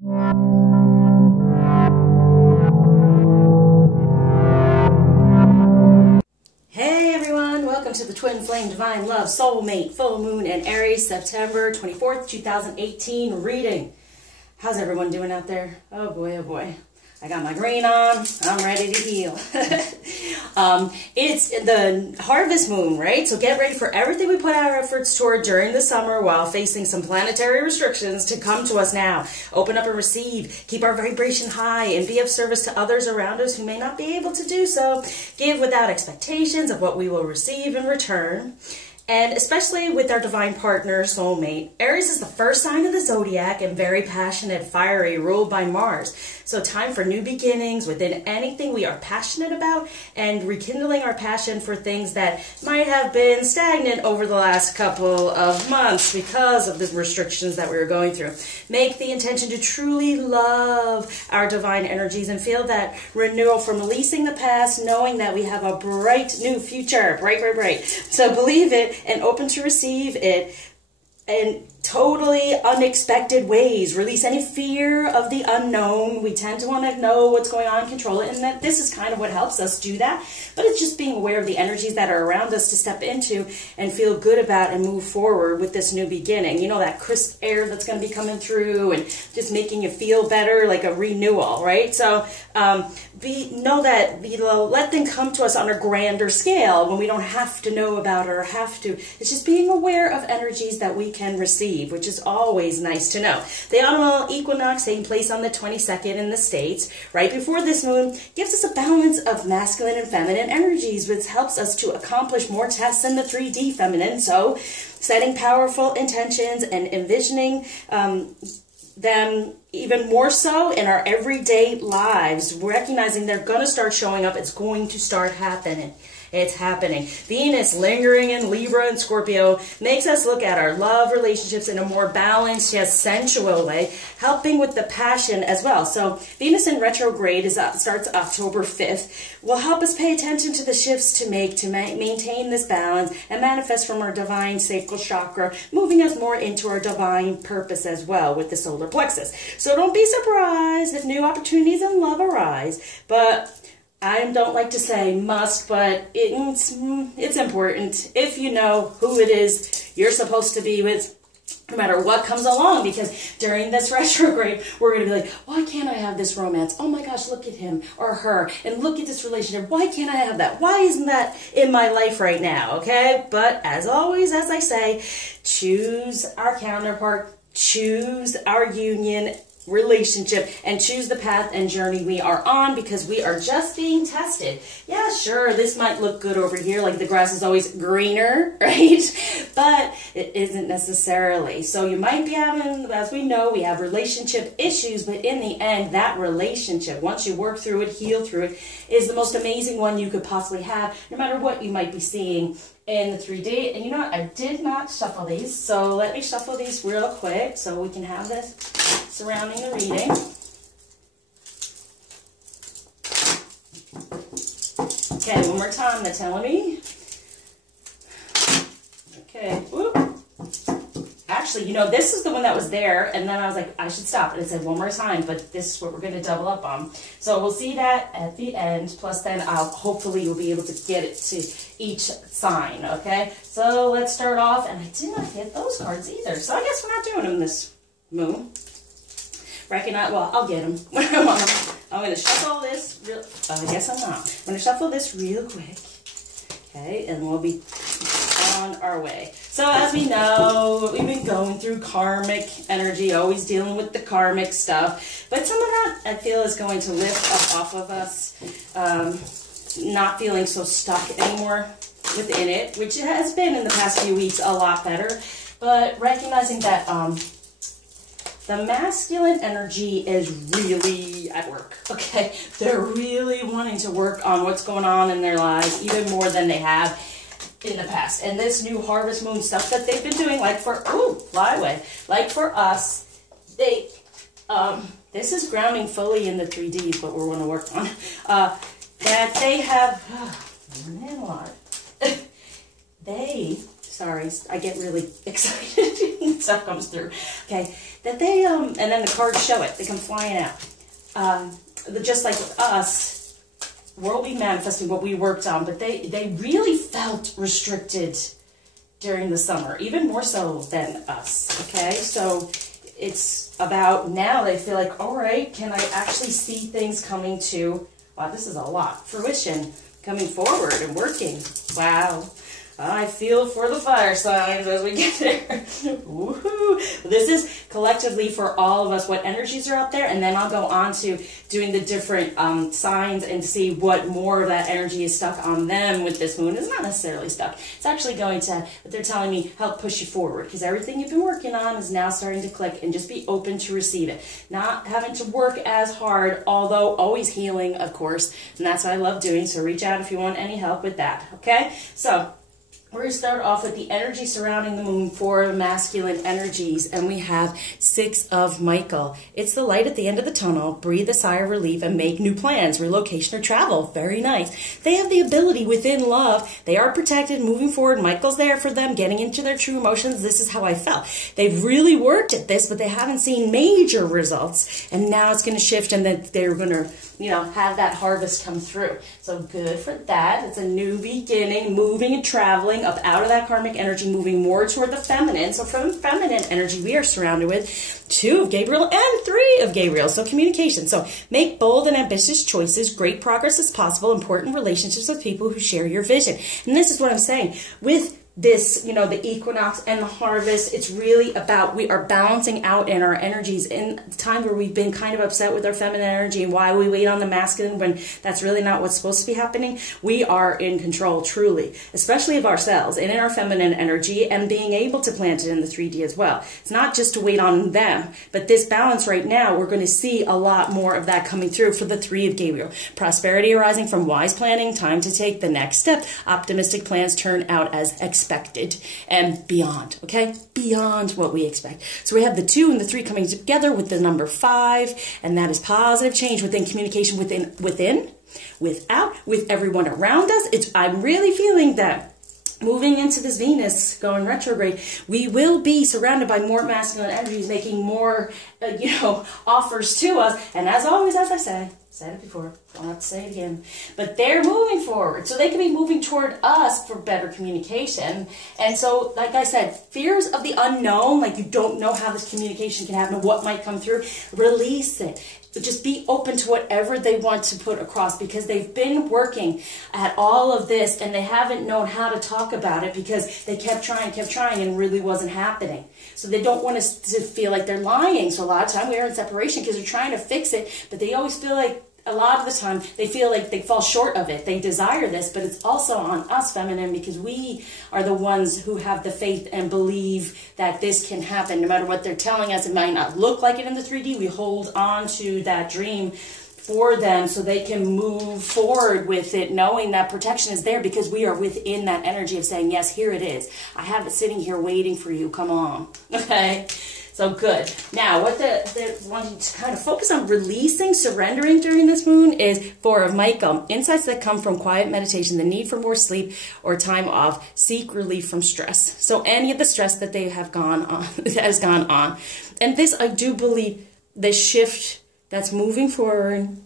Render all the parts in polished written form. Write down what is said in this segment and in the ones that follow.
Hey everyone, welcome to the Twin Flame Divine Love Soulmate Full Moon and Aries September 24th, 2018 reading. How's everyone doing out there? Oh boy. I got my green on. I'm ready to heal. It's the harvest moon, right? So get ready for everything we put our efforts toward during the summer while facing some planetary restrictions to come to us now. Open up and receive. Keep our vibration high and be of service to others around us who may not be able to do so. Give without expectations of what we will receive in return. And especially with our divine partner, soulmate. Aries is the first sign of the zodiac and very passionate, fiery, ruled by Mars. So time for new beginnings within anything we are passionate about and rekindling our passion for things that might have been stagnant over the last couple of months because of the restrictions that we were going through. Make the intention to truly love our divine energies and feel that renewal from releasing the past, knowing that we have a bright new future. Bright. So believe it and open to receive it in totally unexpected ways. Release any fear of the unknown. We tend to want to know what's going on, control it, and that this is kind of what helps us do that. But it's just being aware of the energies that are around us to step into and feel good about and move forward with this new beginning. You know, that crisp air that's going to be coming through and just making you feel better, like a renewal, right? So let them come to us on a grander scale when we don't have to know about it or have to. It's just being aware of energies that we can receive, which is always nice to know. The autumnal equinox taking place on the 22nd in the States, right before this moon, gives us a balance of masculine and feminine energies, which helps us to accomplish more tasks in the 3D feminine. So setting powerful intentions and envisioning them even more so in our everyday lives, recognizing they're going to start showing up. It's going to start happening. It's happening. Venus lingering in Libra and Scorpio makes us look at our love relationships in a more balanced yet sensual way, helping with the passion as well. So Venus in retrograde starts October 5th. Will help us pay attention to the shifts to maintain this balance and manifest from our divine sacral chakra, moving us more into our divine purpose as well with the solar plexus. So don't be surprised if new opportunities in love arise, but I don't like to say must, but it's important if you know who it is you're supposed to be with, no matter what comes along, because during this retrograde, we're going to be like, why can't I have this romance? Oh my gosh, look at him or her, and look at this relationship. Why can't I have that? Why isn't that in my life right now? Okay, but as always, as I say, choose our counterpart, choose our union, relationship, and choose the path and journey we are on, because we are just being tested. Yeah, sure, this might look good over here, like the grass is always greener, right? But it isn't necessarily. So you might be having, as we know, we have relationship issues, but in the end, that relationship, once you work through it, heal through it, is the most amazing one you could possibly have, no matter what you might be seeing in the 3D. And you know what? I did not shuffle these, so let me shuffle these real quick so we can have this surrounding the reading. Okay, one more time, they're telling me. Okay, whoop. Actually, you know, this is the one that was there, and then I was like, I should stop. And it said one more time, but this is what we're going to double up on. So we'll see that at the end, plus then hopefully you'll be able to get it to each sign, okay? So let's start off, and I did not get those cards either, so I guess we're not doing them this moon. Recognize, well, I'll get them when I want them. I'm going to shuffle this real, I guess I'm not. I'm going to shuffle this real quick, okay, and we'll be on our way. So as we know, we've been going through karmic energy, always dealing with the karmic stuff, but some of that I feel is going to lift up off of us, not feeling so stuck anymore within it, which has been in the past few weeks a lot better, but recognizing that the masculine energy is really at work, okay? They're really wanting to work on what's going on in their lives, even more than they have in the past. And this new harvest moon stuff that they've been doing, like for, fly away, like for us, they, this is grounding fully in the 3Ds, but we're going to work on, that they have, they sorry, I get really excited when stuff comes through. Okay, that they, and then the cards show it. They come flying out. Just like with us, we'll be manifesting what we worked on, but they really felt restricted during the summer, even more so than us, okay? So it's about now they feel like, all right, can I actually see things coming to, wow, this is a lot, fruition, coming forward and working. Wow. I feel for the fire signs as we get there. Woohoo! This is collectively for all of us what energies are out there, and then I'll go on to doing the different signs and see what more of that energy is stuck on them with this moon. It's not necessarily stuck. It's actually going to, but they're telling me, help push you forward, because everything you've been working on is now starting to click, and just be open to receive it. Not having to work as hard, although always healing, of course, and that's what I love doing, so reach out if you want any help with that, okay? So, we're going to start off with the energy surrounding the moon for masculine energies, and we have 6 of Michael. It's the light at the end of the tunnel. Breathe a sigh of relief and make new plans, relocation or travel. Very nice. They have the ability within love. They are protected, moving forward. Michael's there for them, getting into their true emotions. This is how I felt. They've really worked at this, but they haven't seen major results, and now it's going to shift, and then they're going to, you know, have that harvest come through. So good for that. It's a new beginning, moving and traveling up out of that karmic energy, moving more toward the feminine. So from feminine energy, we are surrounded with 2 of Gabriel and 3 of Gabriel. So communication. So make bold and ambitious choices. Great progress is possible. Important relationships with people who share your vision. And this is what I'm saying. With this, you know, the equinox and the harvest, it's really about, we are balancing out in our energies in the time where we've been kind of upset with our feminine energy and why we wait on the masculine when that's really not what's supposed to be happening. We are in control, truly, especially of ourselves and in our feminine energy, and being able to plant it in the 3D as well. It's not just to wait on them, but this balance right now, we're going to see a lot more of that coming through for the 3 of Gabriel. Prosperity arising from wise planning, time to take the next step. Optimistic plans turn out as expected and beyond, okay? Beyond what we expect. So we have the 2 and the 3 coming together with the number 5, and that is positive change within communication, within, without, with everyone around us. I'm really feeling that moving into this Venus going retrograde, we will be surrounded by more masculine energies, making more, you know, offers to us. And as always, as I said it before, don't have to say it again, but they're moving forward, so they can be moving toward us for better communication. And so, like I said, fears of the unknown, like you don't know how this communication can happen, what might come through, release it. Just be open to whatever they want to put across, because they've been working at all of this and they haven't known how to talk about it because they kept trying and really wasn't happening. So they don't want us to feel like they're lying. So a lot of time we are in separation because they're trying to fix it, but they always feel like, a lot of the time, they feel like they fall short of it. They desire this, but it's also on us, feminine, because we are the ones who have the faith and believe that this can happen. No matter what they're telling us, it might not look like it in the 3D. We hold on to that dream for them so they can move forward with it, knowing that protection is there because we are within that energy of saying, yes, here it is. I have it sitting here waiting for you. Come on. Okay? So good. Now, what they're wanting to kind of focus on releasing, surrendering during this moon is 4 of Michael. Insights that come from quiet meditation, the need for more sleep or time off, seek relief from stress. So any of the stress that they have gone on, that has gone on. And this, I do believe, the shift that's moving forward,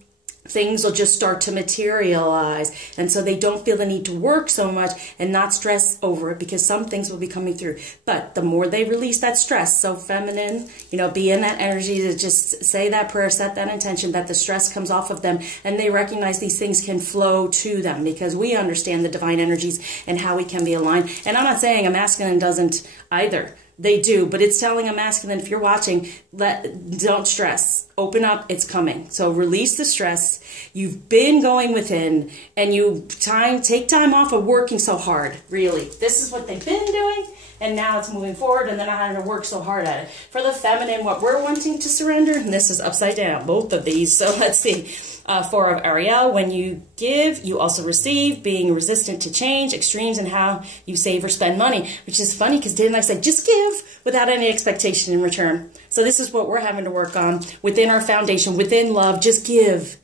things will just start to materialize, and so they don't feel the need to work so much and not stress over it, because some things will be coming through. But the more they release that stress, so feminine, you know, be in that energy to just say that prayer, set that intention that the stress comes off of them, and they recognize these things can flow to them because we understand the divine energies and how we can be aligned. And I'm not saying a masculine doesn't either. They do, but it's telling a masculine, if you're watching, don't stress. Open up, it's coming. So release the stress. You've been going within, and you take time off of working so hard, really. This is what they've been doing, and now it's moving forward, and they're not having to work so hard at it. For the feminine, what we're wanting to surrender, and this is upside down, both of these. So let's see. 4 of Ariel, when you give, you also receive, being resistant to change, extremes in how you save or spend money, which is funny because didn't I say just give without any expectation in return? So this is what we're having to work on within our foundation, within love. Just give.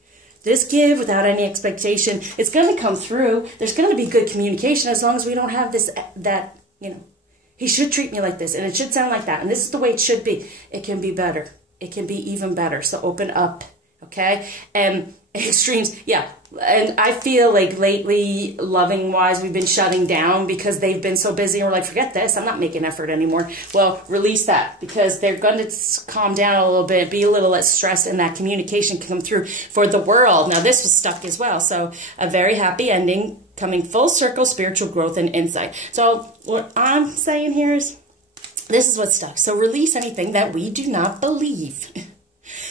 Just give without any expectation. It's going to come through. There's going to be good communication as long as we don't have this, that, you know, He should treat me like this, and it should sound like that, and this is the way it should be. It can be better. It can be even better. So open up, okay? And extremes, yeah. And I feel like lately, loving-wise, we've been shutting down because they've been so busy. And we're like, forget this. I'm not making effort anymore. Well, release that, because they're going to calm down a little bit, be a little less stressed, and that communication can come through for the world. Now, this was stuck as well. So a very happy ending, coming full circle, spiritual growth and insight. So what I'm saying here is, this is what's stuck. So release anything that we do not believe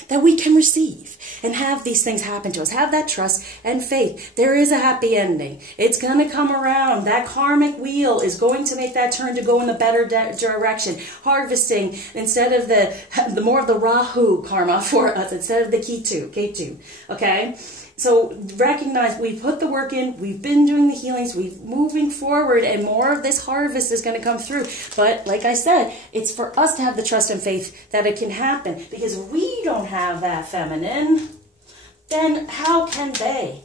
that we can receive, and have these things happen to us. Have that trust and faith. There is a happy ending. It's going to come around. That karmic wheel is going to make that turn to go in the better direction. Harvesting instead of the more of the Rahu karma for us, instead of the Ketu, okay? So recognize we've put the work in, we've been doing the healings, we've moving forward, and more of this harvest is going to come through. But like I said, it's for us to have the trust and faith that it can happen, because if we don't have that feminine, then how can they?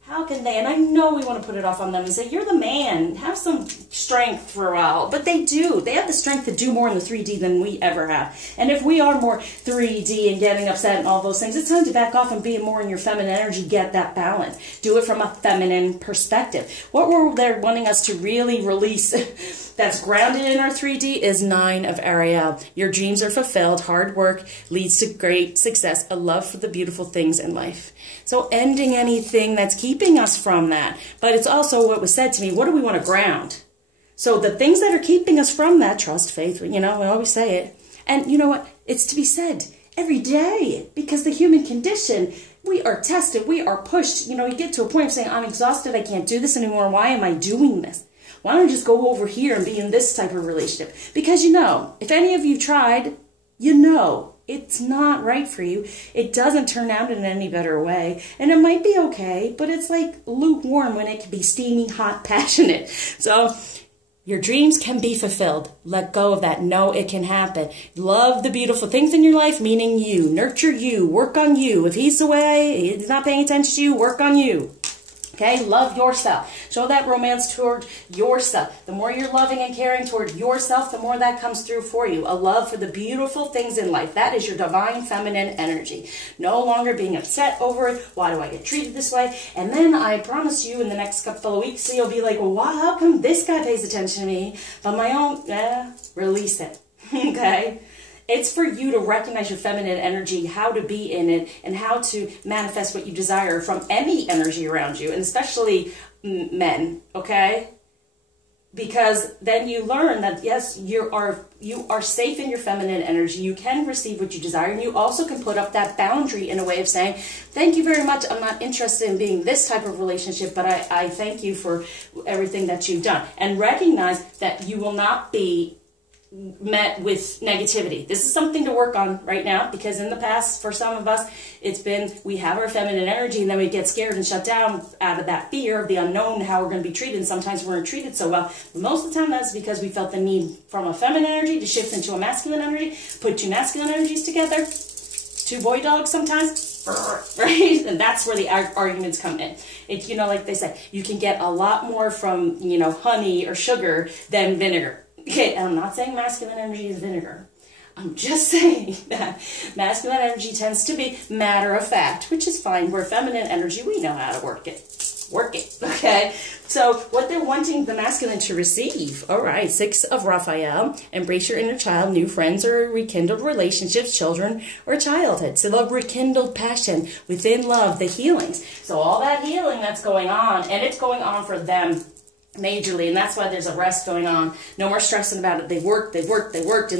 How can they? And I know we want to put it off on them and say, you're the man, have some strength for a while. But they do. They have the strength to do more in the 3D than we ever have. And if we are more 3D and getting upset and all those things, it's time to back off and be more in your feminine energy, get that balance. Do it from a feminine perspective. What were they wanting us to really release that's grounded in our 3D is 9 of Ariel. Your dreams are fulfilled. Hard work leads to great success. A love for the beautiful things in life. So ending anything that's keeping us from that. But it's also what was said to me, what do we want to ground? So the things that are keeping us from that, trust, faith, you know, we always say it. And you know what? It's to be said every day, because the human condition, we are tested, we are pushed. You know, you get to a point of saying, I'm exhausted, I can't do this anymore. Why am I doing this? Why don't I just go over here and be in this type of relationship? Because you know, if any of you tried, you know, it's not right for you. It doesn't turn out in any better way. And it might be okay, but it's like lukewarm when it can be steamy, hot, passionate. So your dreams can be fulfilled. Let go of that. Know it can happen. Love the beautiful things in your life, meaning you. Nurture you. Work on you. If he's away, he's not paying attention to you, work on you. Okay, love yourself. Show that romance toward yourself. The more you're loving and caring toward yourself, the more that comes through for you. A love for the beautiful things in life. That is your divine feminine energy. No longer being upset over it. Why do I get treated this way? And then I promise you in the next couple of weeks, you'll be like, well, why, how come this guy pays attention to me, but my own, release it. Okay? It's for you to recognize your feminine energy, how to be in it, and how to manifest what you desire from any energy around you, and especially men, okay? Because then you learn that, yes, you are safe in your feminine energy. You can receive what you desire, and you also can put up that boundary in a way of saying, thank you very much. I'm not interested in being this type of relationship, but I thank you for everything that you've done. And recognize that you will not be met with negativity. This is something to work on right now, because in the past, for some of us, it's been, we have our feminine energy and then we get scared and shut down out of that fear of the unknown, how we're going to be treated. And sometimes we weren't treated so well. But most of the time, that's because we felt the need from a feminine energy to shift into a masculine energy, put two masculine energies together, two boy dogs sometimes, right? And that's where the arguments come in. It's, you know, like they say, you can get a lot more from, you know, honey or sugar than vinegar. Okay, and I'm not saying masculine energy is vinegar. I'm just saying that masculine energy tends to be matter of fact, which is fine. Where feminine energy, we know how to work it. Work it, okay? So what they're wanting the masculine to receive. All right, 6 of Raphael. Embrace your inner child, new friends or rekindled relationships, children or childhood. So love, rekindled passion within love, the healings. So all that healing that's going on, and it's going on for them majorly, and that's why there's a rest going on. No more stressing about it. They've worked in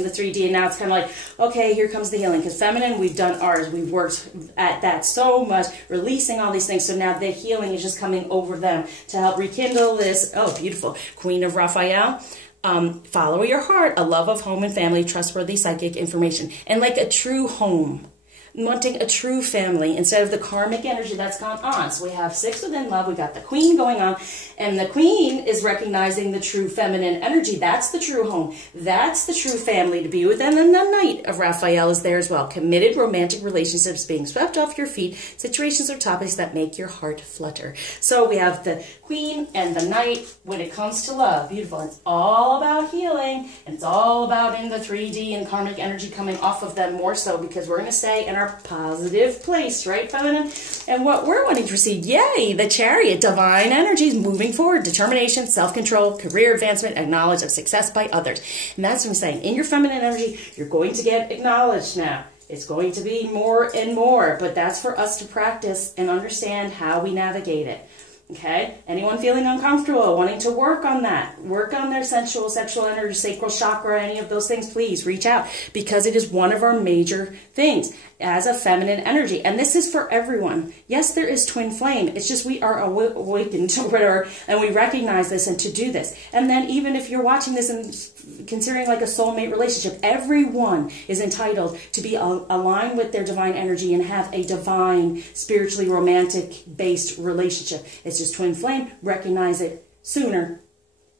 the 3D, and now it's kind of like, okay, here comes the healing. Because feminine, we've done ours. We've worked at that so much, releasing all these things. So now the healing is just coming over them to help rekindle this. Oh, beautiful. Queen of Raphael. Follow your heart. A love of home and family, trustworthy psychic information. And like a true home. wanting a true family instead of the karmic energy that's gone on. So we have 6 within love. We got the Queen going on, and the Queen is recognizing the true feminine energy. That's the true home. That's the true family to be with. And then the Knight of Raphael is there as well. Committed romantic relationships being swept off your feet, situations or topics that make your heart flutter. So we have the Queen and the Knight when it comes to love. Beautiful. It's all about healing, and it's all about in the 3D and karmic energy coming off of them more so, because we're going to stay in our positive place, right, feminine? And what we're wanting to receive, yay, the Chariot, divine energies moving forward, determination, self-control, career advancement, acknowledge of success by others. And that's what I'm saying. In your feminine energy, you're going to get acknowledged now. It's going to be more and more, but that's for us to practice and understand how we navigate it. Okay? Anyone feeling uncomfortable, wanting to work on that, work on their sexual energy, sacral chakra, any of those things, please reach out, because it is one of our major things as a feminine energy. And this is for everyone. Yes, there is twin flame. It's just we are awakened to whatever, and we recognize this and to do this. And then even if you're watching this and considering like a soulmate relationship, everyone is entitled to be aligned with their divine energy and have a divine, spiritually romantic based relationship. It's just twin flame. Recognize it sooner,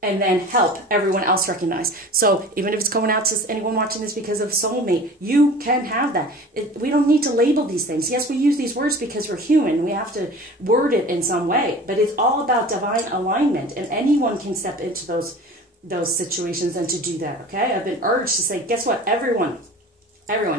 and then help everyone else recognize. So even if it's going out to anyone watching this because of soulmate, you can have that. We don't need to label these things. Yes, we use these words because we're human. We have to word it in some way, but it's all about divine alignment, and anyone can step into those situations and to do that, okay? I've been urged to say, guess what? Everyone.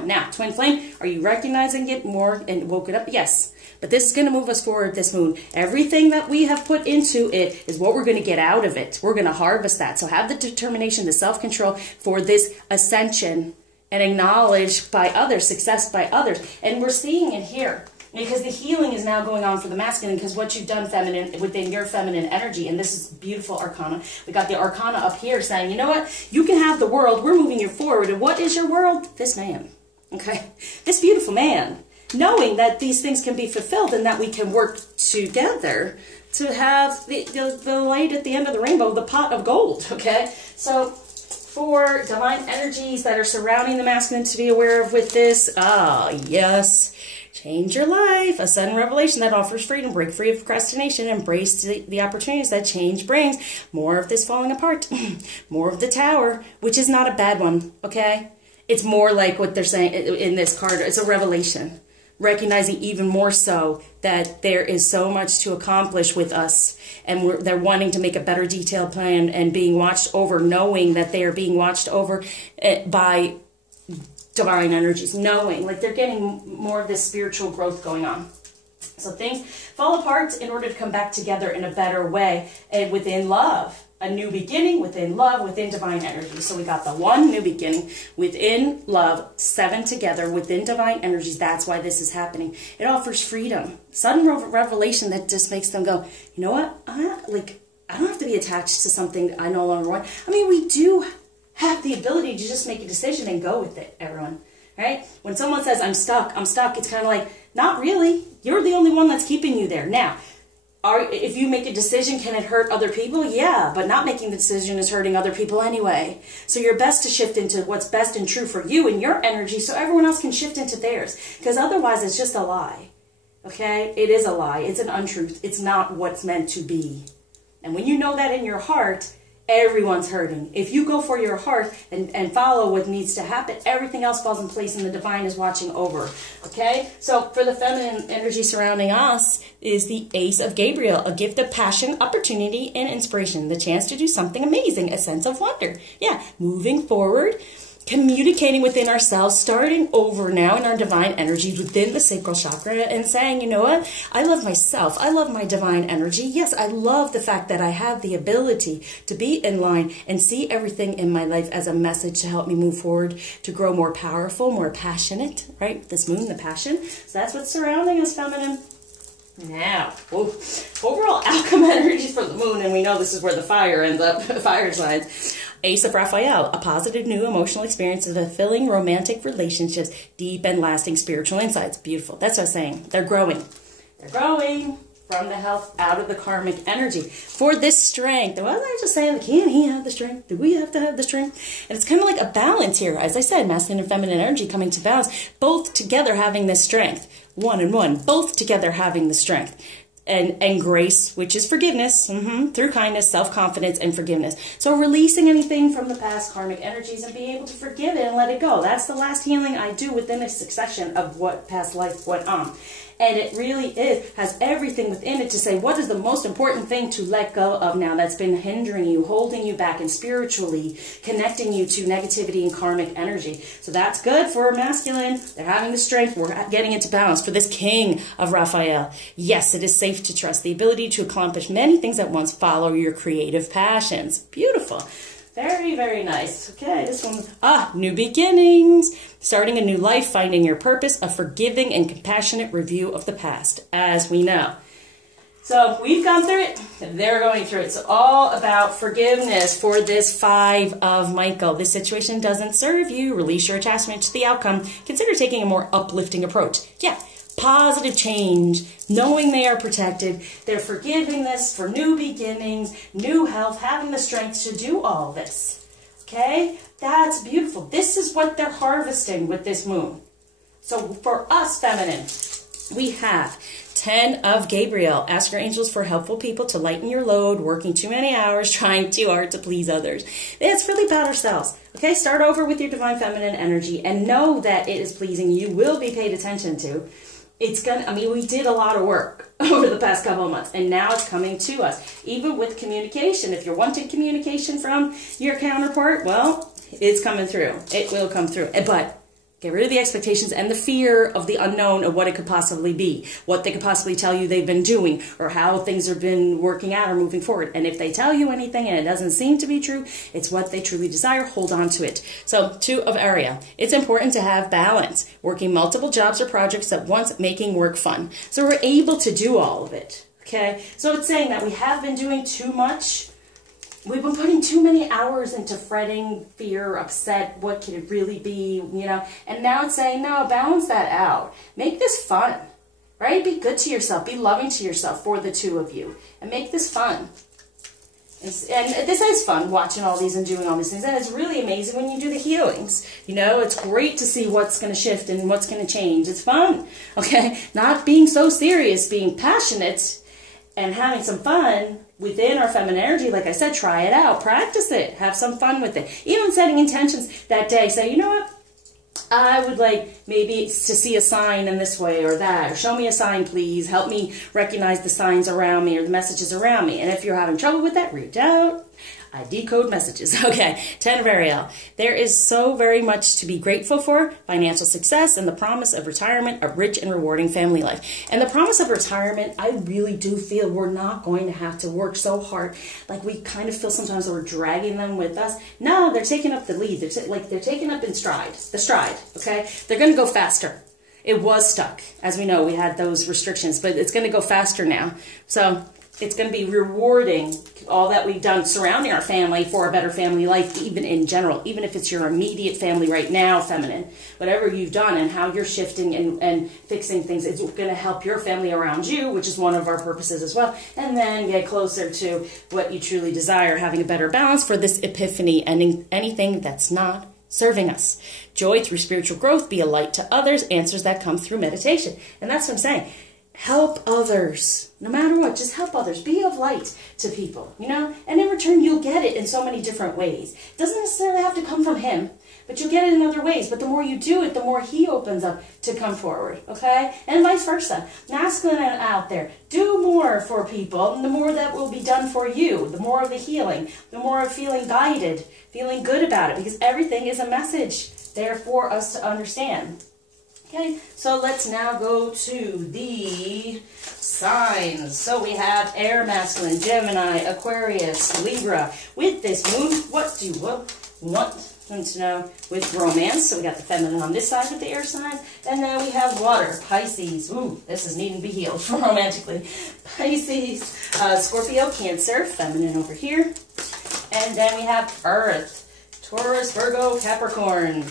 Now, twin flame, are you recognizing it more and woke it up? Yes. But this is going to move us forward, this moon. Everything that we have put into it is what we're going to get out of it. We're going to harvest that. So have the determination, the self-control for this ascension, and acknowledge by others, success by others. And we're seeing it here, because the healing is now going on for the masculine, because what you've done feminine within your feminine energy, and this is beautiful arcana. We got the arcana up here saying, you know what? You can have the world. We're moving you forward. And what is your world? This man. Okay? This beautiful man. Knowing that these things can be fulfilled and that we can work together to have the light at the end of the rainbow, the pot of gold, okay? So for divine energies that are surrounding the masculine to be aware of with this, yes, change your life, a sudden revelation that offers freedom, break free of procrastination, embrace the opportunities that change brings, more of this falling apart, more of the Tower, which is not a bad one, okay? It's more like what they're saying in this card, it's a revelation. Recognizing even more so that there is so much to accomplish with us, and they're wanting to make a better detailed plan and being watched over, knowing that they are being watched over by divine energies, knowing like they're getting more of this spiritual growth going on. So things fall apart in order to come back together in a better way, and within love. A new beginning within love, within divine energy. So we got the 1 new beginning within love, 7 together within divine energies. That's why this is happening. It offers freedom, sudden revelation that just makes them go, you know what? I don't have to be attached to something I no longer want. I mean, we do have the ability to just make a decision and go with it, everyone. Right? When someone says, I'm stuck, it's kind of like, not really. You're the only one that's keeping you there. Now, if you make a decision, can it hurt other people? Yeah, but not making the decision is hurting other people anyway. So you're best to shift into what's best and true for you and your energy so everyone else can shift into theirs. Because otherwise it's just a lie. Okay? It is a lie. It's an untruth. It's not what's meant to be. And when you know that in your heart, everyone's hurting. If you go for your heart and follow what needs to happen, everything else falls in place and the divine is watching over. Okay? So for the feminine energy surrounding us is the Ace of Gabriel, a gift of passion, opportunity, and inspiration. The chance to do something amazing, a sense of wonder. Yeah, moving forward, communicating within ourselves, starting over now in our divine energies within the sacral chakra and saying, you know what? I love myself. I love my divine energy. Yes, I love the fact that I have the ability to be in line and see everything in my life as a message to help me move forward, to grow more powerful, more passionate, right? This moon, the passion. So that's what's surrounding us, feminine. Now, overall outcome energies for the moon, and we know this is where the fire ends up, fire signs. Ace of Raphael, a positive new emotional experience of fulfilling romantic relationships, deep and lasting spiritual insights. Beautiful. That's what I'm saying. They're growing. They're growing. from the health, out of the karmic energy. For this strength, wasn't I just saying, can he have the strength? Do we have to have the strength? And it's kind of like a balance here. As I said, masculine and feminine energy coming to balance, both together having this strength. One and one, both together having the strength. And grace, which is forgiveness, through kindness, self-confidence, and forgiveness. So releasing anything from the past karmic energies and being able to forgive it and let it go. That's the last healing I do within a succession of what past life went on. And it really has everything within it to say, what is the most important thing to let go of now that's been hindering you, holding you back, and spiritually connecting you to negativity and karmic energy. So that's good for masculine. They're having the strength. We're getting into balance. For this king of Raphael, yes, it is safe to trust. The ability to accomplish many things at once. Follow your creative passions. Beautiful. Very, very nice. Okay, this one, new beginnings. Starting a new life, finding your purpose, a forgiving and compassionate review of the past, as we know. So we've gone through it, they're going through it. So all about forgiveness for this 5 of Michael. This situation doesn't serve you. Release your attachment to the outcome. Consider taking a more uplifting approach. Yeah, positive change, knowing they are protected. They're forgiving this for new beginnings, new health, having the strength to do all this. Okay, that's beautiful. This is what they're harvesting with this moon. So for us, feminine, we have 10 of Gabriel. Ask your angels for helpful people to lighten your load, working too many hours, trying too hard to please others. It's really about ourselves. Okay, start over with your divine feminine energy and know that it is pleasing. You will be paid attention to. It's gonna, I mean, we did a lot of work over the past couple of months, and now it's coming to us. Even with communication, if you're wanting communication from your counterpart, well, it's coming through. It will come through. But get rid of the expectations and the fear of the unknown of what it could possibly be, what they could possibly tell you they've been doing, or how things have been working out or moving forward. And if they tell you anything and it doesn't seem to be true, it's what they truly desire. Hold on to it. So 2 of Ariel. It's important to have balance, working multiple jobs or projects at once, making work fun. So we're able to do all of it. Okay, so it's saying that we have been doing too much. We've been putting too many hours into fretting, fear, upset, what could it really be, you know, and now it's saying, no, balance that out. Make this fun, right? Be good to yourself. Be loving to yourself for the 2 of you, and make this fun. And this is fun, watching all these and doing all these things, and it's really amazing when you do the healings. You know, it's great to see what's going to shift and what's going to change. It's fun, okay? Not being so serious, being passionate, and having some fun within our feminine energy. Like I said, try it out, practice it, have some fun with it. Even setting intentions that day, say, you know what, I would like maybe to see a sign in this way or that, or show me a sign, please. Help me recognize the signs around me or the messages around me. And if you're having trouble with that, reach out. I decode messages. Okay, 10 of Ariel. There is so very much to be grateful for. Financial success and the promise of retirement, a rich and rewarding family life. And the promise of retirement, I really do feel we're not going to have to work so hard. Like we kind of feel sometimes that we're dragging them with us. No, they're taking up the lead. They're taking up in stride. The stride, okay? They're going to go faster. It was stuck. As we know, we had those restrictions, but it's going to go faster now. So it's going to be rewarding all that we've done surrounding our family for a better family life, even in general, even if it's your immediate family right now, feminine. Whatever you've done and how you're shifting and fixing things, it's going to help your family around you, which is one of our purposes as well, and then get closer to what you truly desire, having a better balance for this epiphany, ending anything that's not serving us. Joy through spiritual growth, be a light to others, answers that come through meditation. And that's what I'm saying. Help others, no matter what, just help others. Be of light to people, you know, and in return, you'll get it in so many different ways. It doesn't necessarily have to come from him, but you'll get it in other ways. But the more you do it, the more he opens up to come forward, okay? And vice versa. Masculine out there, do more for people, and the more that will be done for you, the more of the healing, the more of feeling guided, feeling good about it, because everything is a message there for us to understand. Okay, so let's now go to the signs. So we have air masculine, Gemini, Aquarius, Libra. With this moon, what do you want to know with romance? So we got the feminine on this side with the air signs. And then we have water, Pisces. Ooh, this is needing to be healed romantically. Pisces, Scorpio, Cancer, feminine over here. And then we have Earth, Taurus, Virgo, Capricorn,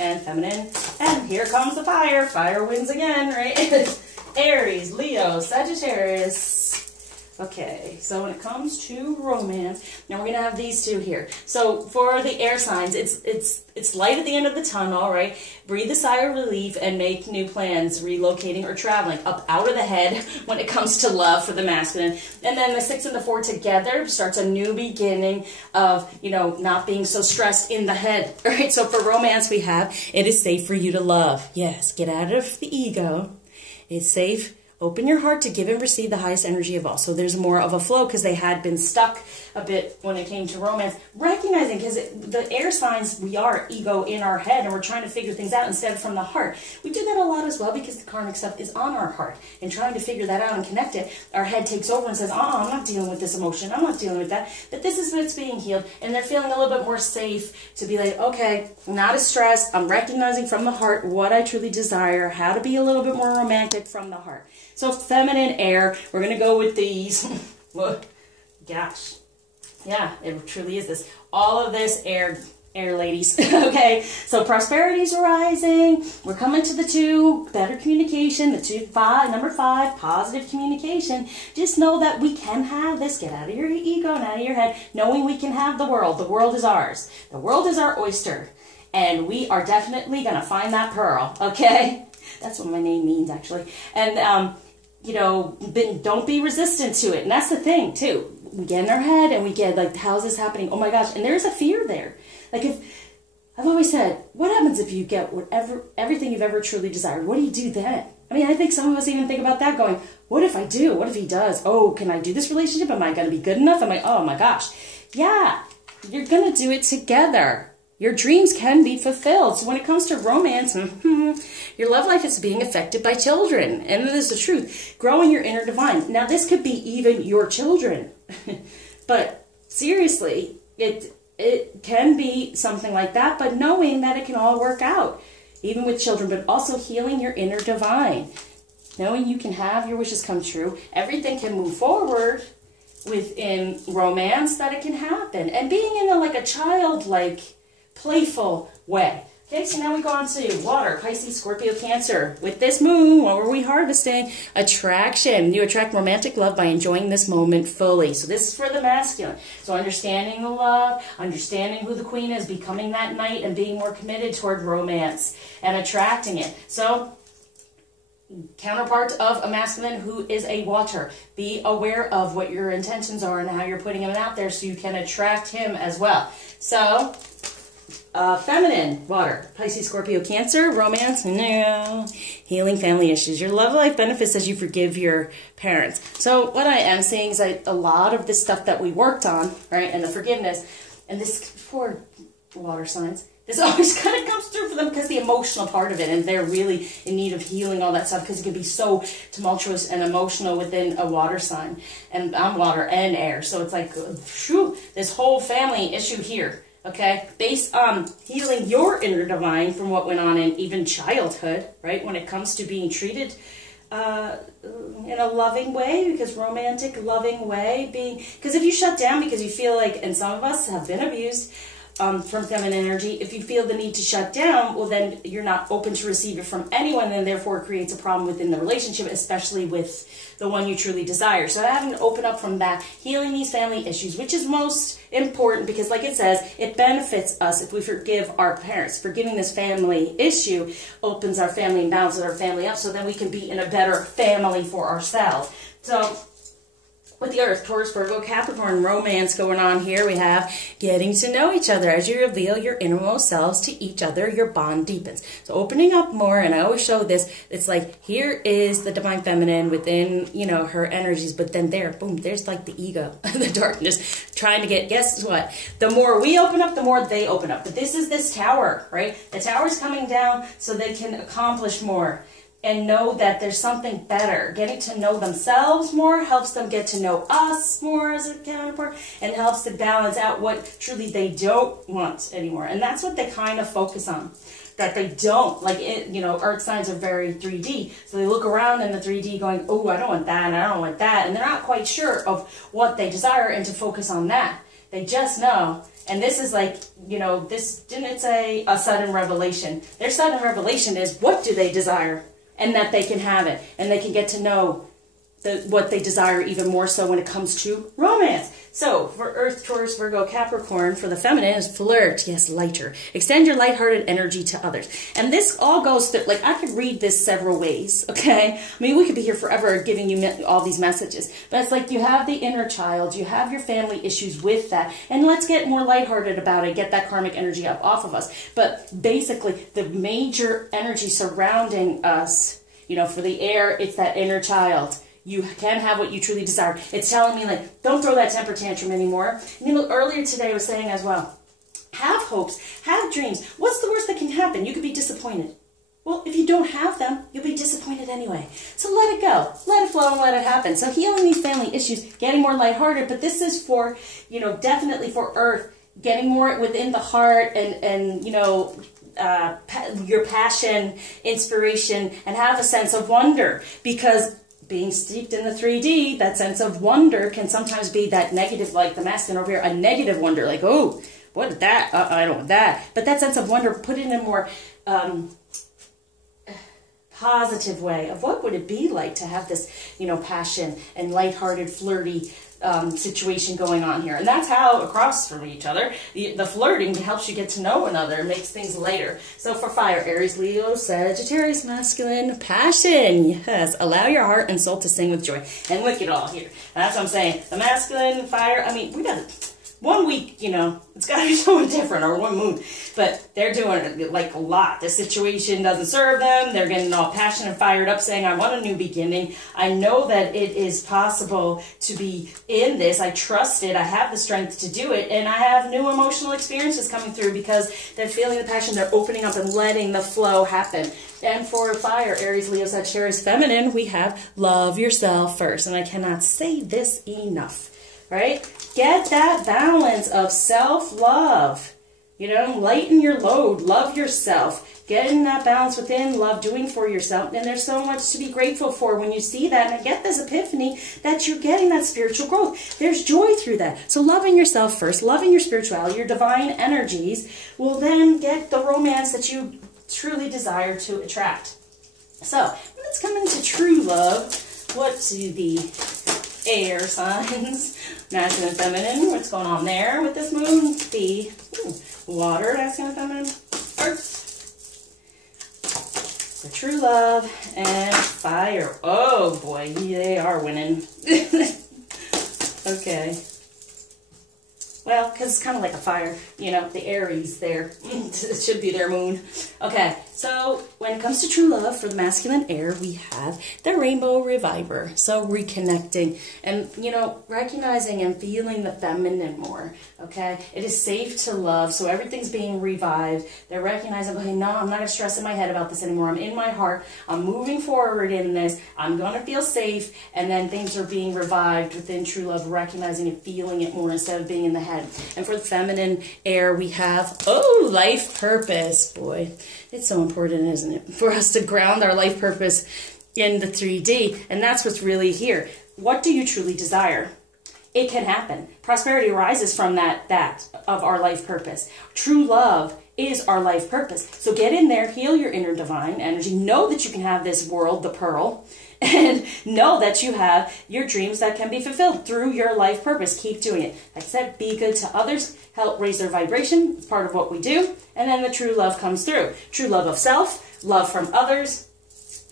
and feminine. And here comes the fire. Fire wins again, right? Aries, Leo, Sagittarius, Okay, so when it comes to romance, now we're gonna have these two here. So for the air signs, it's light at the end of the tunnel, right? Breathe a sigh of relief and make new plans, relocating or traveling up out of the head when it comes to love for the masculine. And then the 6 and the 4 together starts a new beginning of, you know, not being so stressed in the head. All right, so for romance we have, it is safe for you to love. Yes, get out of the ego. It's safe. Open your heart to give and receive the highest energy of all. So there's more of a flow because they had been stuck a bit when it came to romance. Recognizing, because the air signs, we are ego in our head and we're trying to figure things out instead of from the heart. We do that a lot as well because the karmic stuff is on our heart. And trying to figure that out and connect it, our head takes over and says, I'm not dealing with this emotion. I'm not dealing with that. But this is what's being healed. And they're feeling a little bit more safe to be like, okay, not as stressed. I'm recognizing from the heart what I truly desire, how to be a little bit more romantic from the heart. So feminine air, we're going to go with these. Gosh. Yeah, it truly is this. All of this air ladies. Okay, so prosperity's rising. We're coming to the 2, better communication. The 5, number 5, positive communication. Just know that we can have this. Get out of your ego and out of your head. Knowing we can have the world. The world is ours. The world is our oyster. And we are definitely going to find that pearl. Okay? That's what my name means, actually. And, you know, don't be resistant to it. And that's the thing, too. We get in our head and we get like, how's this happening? Oh my gosh. And there's a fear there. Like I've always said, what happens if you get everything you've ever truly desired? What do you do then? I mean, I think some of us even think about that going, what if I do? What if he does? Oh, can I do this relationship? Am I going to be good enough? Am I, oh my gosh. Yeah, you're going to do it together. Your dreams can be fulfilled. So when it comes to romance, your love life is being affected by children. And this is the truth. Growing your inner divine. Now, this could be even your children. But seriously, it can be something like that. But knowing that it can all work out, even with children, but also healing your inner divine. Knowing you can have your wishes come true. Everything can move forward within romance, that it can happen. And being in a childlike, playful way. Okay, so now we go on to water, Pisces, Scorpio, Cancer. With this moon, what were we harvesting? Attraction. You attract romantic love by enjoying this moment fully. So this is for the masculine. So understanding the love, understanding who the queen is, becoming that knight, and being more committed toward romance and attracting it. So counterpart of a masculine who is a water. Be aware of what your intentions are and how you're putting them out there so you can attract him as well. So feminine, water, Pisces, Scorpio, Cancer, romance, no. Healing family issues. Your love life benefits as you forgive your parents. So what I am saying is that a lot of this stuff that we worked on, right, and the forgiveness, and this for water signs, this always kind of comes through for them because the emotional part of it, and they're really in need of healing all that stuff because it can be so tumultuous and emotional within a water sign. And I'm water and air, so it's like, whew, this whole family issue here. Okay, based on healing your inner divine from what went on in even childhood, right? When it comes to being treated in a loving way, because romantic, loving way, because if you shut down because you feel like, and some of us have been abused from feminine energy, if you feel the need to shut down, well then you're not open to receive it from anyone, and therefore it creates a problem within the relationship, especially with the one you truly desire. So having to open up from that, healing these family issues, which is most important because like it says, it benefits us if we forgive our parents. Forgiving this family issue opens our family and balances our family up so then we can be in a better family for ourselves. So with the Earth, Taurus, Virgo, Capricorn, romance going on here, we have getting to know each other. As you reveal your innermost selves to each other, your bond deepens. So opening up more, and I always show this, it's like, here is the divine feminine within, you know, her energies, but then there, boom, there's like the ego, the darkness, trying to get, guess what? The more we open up, the more they open up. But this is this tower, right? The tower's coming down so they can accomplish more. And know that there's something better. Getting to know themselves more helps them get to know us more as a counterpart, and helps to balance out what truly they don't want anymore. And that's what they kind of focus on. That they don't, like, it, you know, earth signs are very 3D. So they look around in the 3D going, oh, I don't want that, and I don't want that. And they're not quite sure of what they desire and to focus on that. They just know. And this is like, you know, this, didn't it say a sudden revelation? Their sudden revelation is, what do they desire? And that they can have it, and they can get to know what they desire even more so when it comes to romance. So for Earth, Taurus, Virgo, Capricorn, for the feminine is flirt. Yes, lighter. Extend your lighthearted energy to others. And this all goes through, like, I could read this several ways, okay? I mean, we could be here forever giving you all these messages. But it's like you have the inner child, you have your family issues with that, and let's get more lighthearted about it, get that karmic energy up off of us. But basically, the major energy surrounding us, you know, for the air, it's that inner child. You can have what you truly desire. It's telling me, like, don't throw that temper tantrum anymore. And you know, earlier today I was saying as well, have hopes, have dreams. What's the worst that can happen? You could be disappointed. Well, if you don't have them, you'll be disappointed anyway. So let it go. Let it flow and let it happen. So healing these family issues, getting more lighthearted, but this is for, you know, definitely for Earth, getting more within the heart and you know, your passion, inspiration, and have a sense of wonder. Because being steeped in the 3D, that sense of wonder can sometimes be that negative, like the masculine over here, a negative wonder, like, oh, what is that? I don't want that. But that sense of wonder, put it in a more positive way of what would it be like to have this, you know, passion and lighthearted, flirty situation going on here. And that's how, across from each other, the flirting helps you get to know another, makes things lighter. So for fire, Aries, Leo, Sagittarius, masculine, passion. Yes, allow your heart and soul to sing with joy. And look at all here. That's what I'm saying. The masculine, fire, I mean, we got it. 1 week, you know, it's got to be something different, or 1 moon. But they're doing it like a lot. The situation doesn't serve them. They're getting all passionate and fired up, saying, I want a new beginning. I know that it is possible to be in this. I trust it. I have the strength to do it. And I have new emotional experiences coming through because they're feeling the passion. They're opening up and letting the flow happen. And for fire, Aries, Leo, Sagittarius, feminine, we have love yourself first. And I cannot say this enough, right? Get that balance of self-love. You know, lighten your load. Love yourself. Getting that balance within, love, doing for yourself. And there's so much to be grateful for when you see that. And I get this epiphany that you're getting that spiritual growth. There's joy through that. So loving yourself first, loving your spirituality, your divine energies, will then get the romance that you truly desire to attract. So let's come into true love. What do the air signs, masculine and feminine, what's going on there with this moon? The water, masculine and feminine, earth, the true love, and fire. Oh boy, they are winning. Okay. Well, because it's kind of like a fire, you know, the Aries there. It should be their moon. Okay, so when it comes to true love for the masculine air, we have the rainbow reviver. So reconnecting and, you know, recognizing and feeling the feminine more, okay? It is safe to love, so everything's being revived. They're recognizing, okay, no, I'm not going to stress in my head about this anymore. I'm in my heart. I'm moving forward in this. I'm going to feel safe. And then things are being revived within true love, recognizing and feeling it more instead of being in the head. And for the feminine air, we have, oh, life purpose. Boy, it's so important, isn't it? For us to ground our life purpose in the 3D. And that's what's really here. What do you truly desire? It can happen. Prosperity arises from that of our life purpose. True love is our life purpose. So get in there, heal your inner divine energy. Know that you can have this world, the pearl, and know that you have your dreams that can be fulfilled through your life purpose. Keep doing it. Like I said, be good to others, help raise their vibration. It's part of what we do. And then the true love comes through. True love of self, love from others.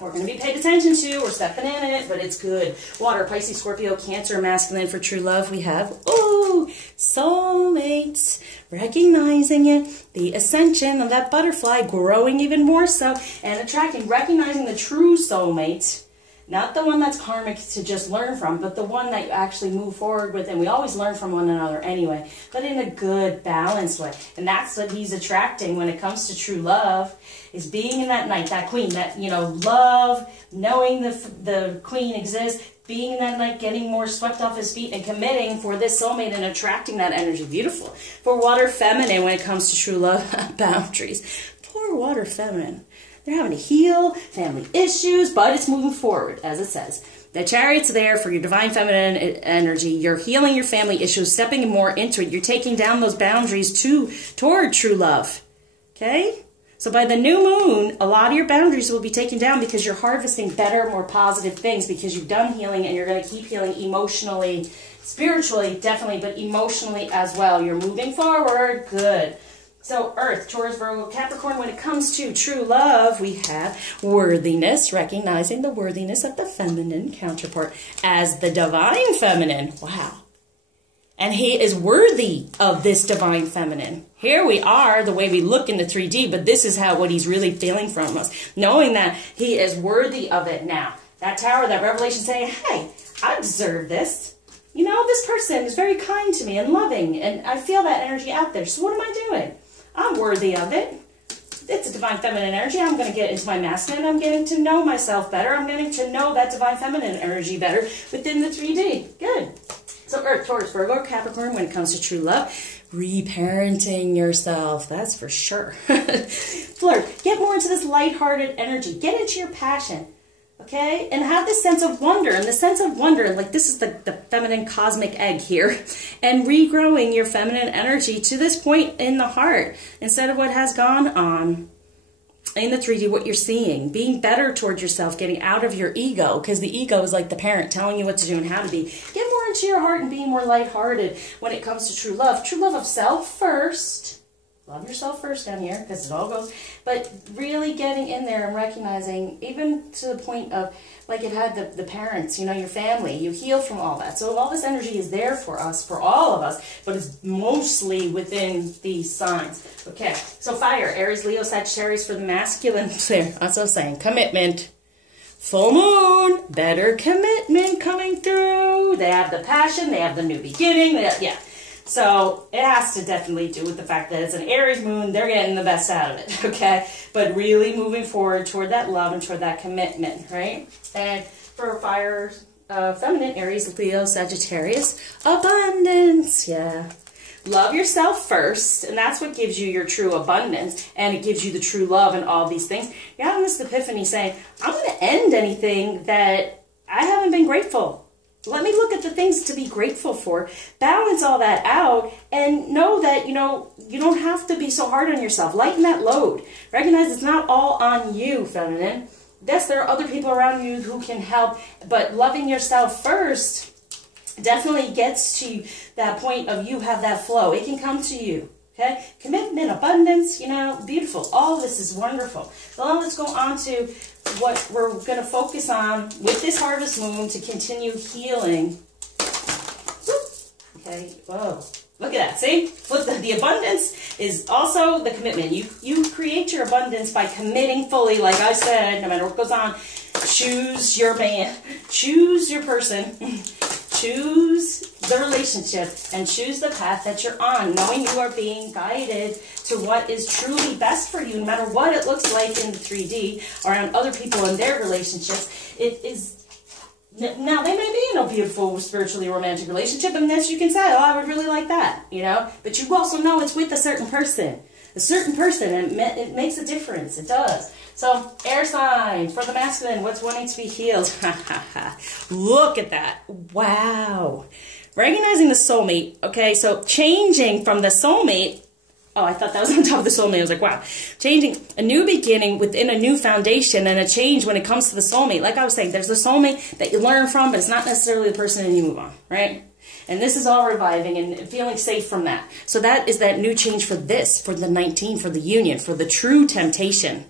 We're going to be paid attention to. We're stepping in it, but it's good. Water, Pisces, Scorpio, Cancer, masculine. For true love, we have, oh, soulmates. Recognizing it, the ascension of that butterfly, growing even more so, and attracting, recognizing the true soulmate. Not the one that's karmic to just learn from, but the one that you actually move forward with. And we always learn from one another anyway, but in a good, balanced way. And that's what he's attracting when it comes to true love, is being in that night, that queen, that, you know, love, knowing the queen exists, being in that night, getting more swept off his feet and committing for this soulmate and attracting that energy. Beautiful. For water feminine, when it comes to true love, boundaries. Poor water feminine. They're having to heal family issues, but it's moving forward, as it says. The Chariot's there for your divine feminine energy. You're healing your family issues, stepping more into it. You're taking down those boundaries toward true love. Okay? So by the new moon, a lot of your boundaries will be taken down because you're harvesting better, more positive things because you've done healing and you're going to keep healing emotionally, spiritually, definitely, but emotionally as well. You're moving forward. Good. So Earth, Taurus, Virgo, Capricorn, when it comes to true love, we have worthiness, recognizing the worthiness of the feminine counterpart as the divine feminine. Wow. And he is worthy of this divine feminine. Here we are, the way we look in the 3D, but this is what he's really feeling from us. Knowing that he is worthy of it now. That tower, that revelation saying, hey, I deserve this. You know, this person is very kind to me and loving, and I feel that energy out there. So what am I doing? I'm worthy of it. It's a divine feminine energy. I'm going to get into my masculine. I'm getting to know myself better. I'm getting to know that divine feminine energy better within the 3D. Good. So Earth, Taurus, Virgo, Capricorn, when it comes to true love, reparenting yourself. That's for sure. Flirt. Get more into this lighthearted energy. Get into your passion. Okay? And have this sense of wonder. And the sense of wonder, like this is the feminine cosmic egg here. And regrowing your feminine energy to this point in the heart. Instead of what has gone on in the 3D, what you're seeing. Being better towards yourself. Getting out of your ego. Because the ego is like the parent telling you what to do and how to be. Get more into your heart and being more lighthearted when it comes to true love. True love of self first. Love yourself first down here, because it all goes. But really getting in there and recognizing, even to the point of, like it had the parents, you know, your family. You heal from all that. So all this energy is there for us, for all of us, but it's mostly within these signs. Okay, so fire, Aries, Leo, Sagittarius for the masculine. There, that's what I'm saying. Commitment. Full moon, better commitment coming through. They have the passion, they have the new beginning. Yeah. So it has to definitely do with the fact that it's an Aries moon. They're getting the best out of it, okay? But really moving forward toward that love and toward that commitment, right? And for fire, feminine, Aries, Leo, Sagittarius, abundance, yeah. Love yourself first, and that's what gives you your true abundance, and it gives you the true love and all these things. You're having this epiphany saying, I'm going to end anything that I haven't been grateful. Let me look at the things to be grateful for, balance all that out, and know that, you know, you don't have to be so hard on yourself. Lighten that load. Recognize it's not all on you, feminine. Yes, there are other people around you who can help, but loving yourself first definitely gets to that point of you have that flow. It can come to you. Okay? Commitment, abundance, you know, beautiful. All of this is wonderful. So now let's go on to what we're going to focus on with this harvest moon to continue healing. Okay, whoa. Look at that, see? Look, the abundance is also the commitment. You create your abundance by committing fully, like I said, no matter what goes on. Choose your man, choose your person, choose the relationship, and choose the path that you're on, knowing you are being guided to what is truly best for you, no matter what it looks like in the 3D, around other people and their relationships. It is... Now, they may be in a beautiful, spiritually romantic relationship, and then you can say, oh, I would really like that, you know? But you also know it's with a certain person. A certain person, and it makes a difference. It does. So, air signs for the masculine, what's wanting to be healed? Look at that. Wow. Recognizing the soulmate, okay? So, changing from the soulmate. Oh, I thought that was on top of the soulmate. I was like, wow. Changing a new beginning within a new foundation and a change when it comes to the soulmate. Like I was saying, there's the soulmate that you learn from, but it's not necessarily the person and you move on, right? And this is all reviving and feeling safe from that. So that is that new change for this, for the 19, for the union, for the true temptation.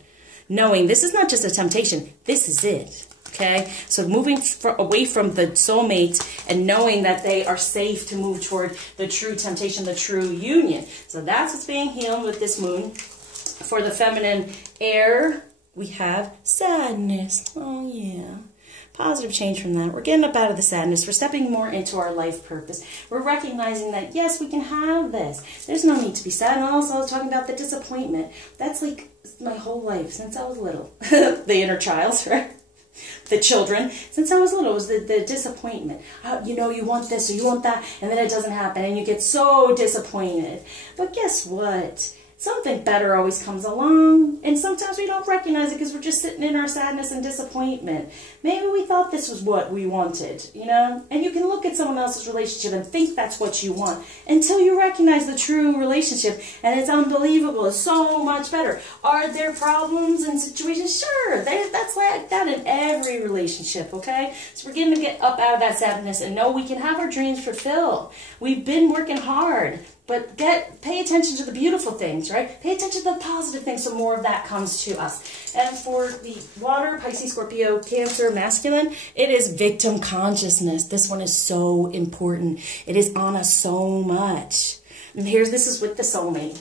Knowing this is not just a temptation, this is it. Okay, so moving away from the soulmate and knowing that they are safe to move toward the true temptation, the true union. So that's what's being healed with this moon. For the feminine air, we have sadness. Oh, yeah. Positive change from that. We're getting up out of the sadness. We're stepping more into our life purpose. We're recognizing that, yes, we can have this. There's no need to be sad. And also, I was talking about the disappointment. That's like my whole life since I was little. The inner child, right? The children, since I was little, it was the disappointment. You know, you want this or you want that, and then it doesn't happen, and you get so disappointed. But guess what? something better always comes along, and sometimes we don't recognize it because we're just sitting in our sadness and disappointment. Maybe we thought this was what we wanted, you know? And you can look at someone else's relationship and think that's what you want until you recognize the true relationship, and it's unbelievable. It's so much better. Are there problems and situations? Sure, that's like that in every relationship, okay? So we're going to get up out of that sadness and know we can have our dreams fulfilled. We've been working hard. But pay attention to the beautiful things, right? Pay attention to the positive things so more of that comes to us. And for the water, Pisces, Scorpio, Cancer, masculine, it is victim consciousness. This one is so important. It is on us so much. And this is with the soulmate,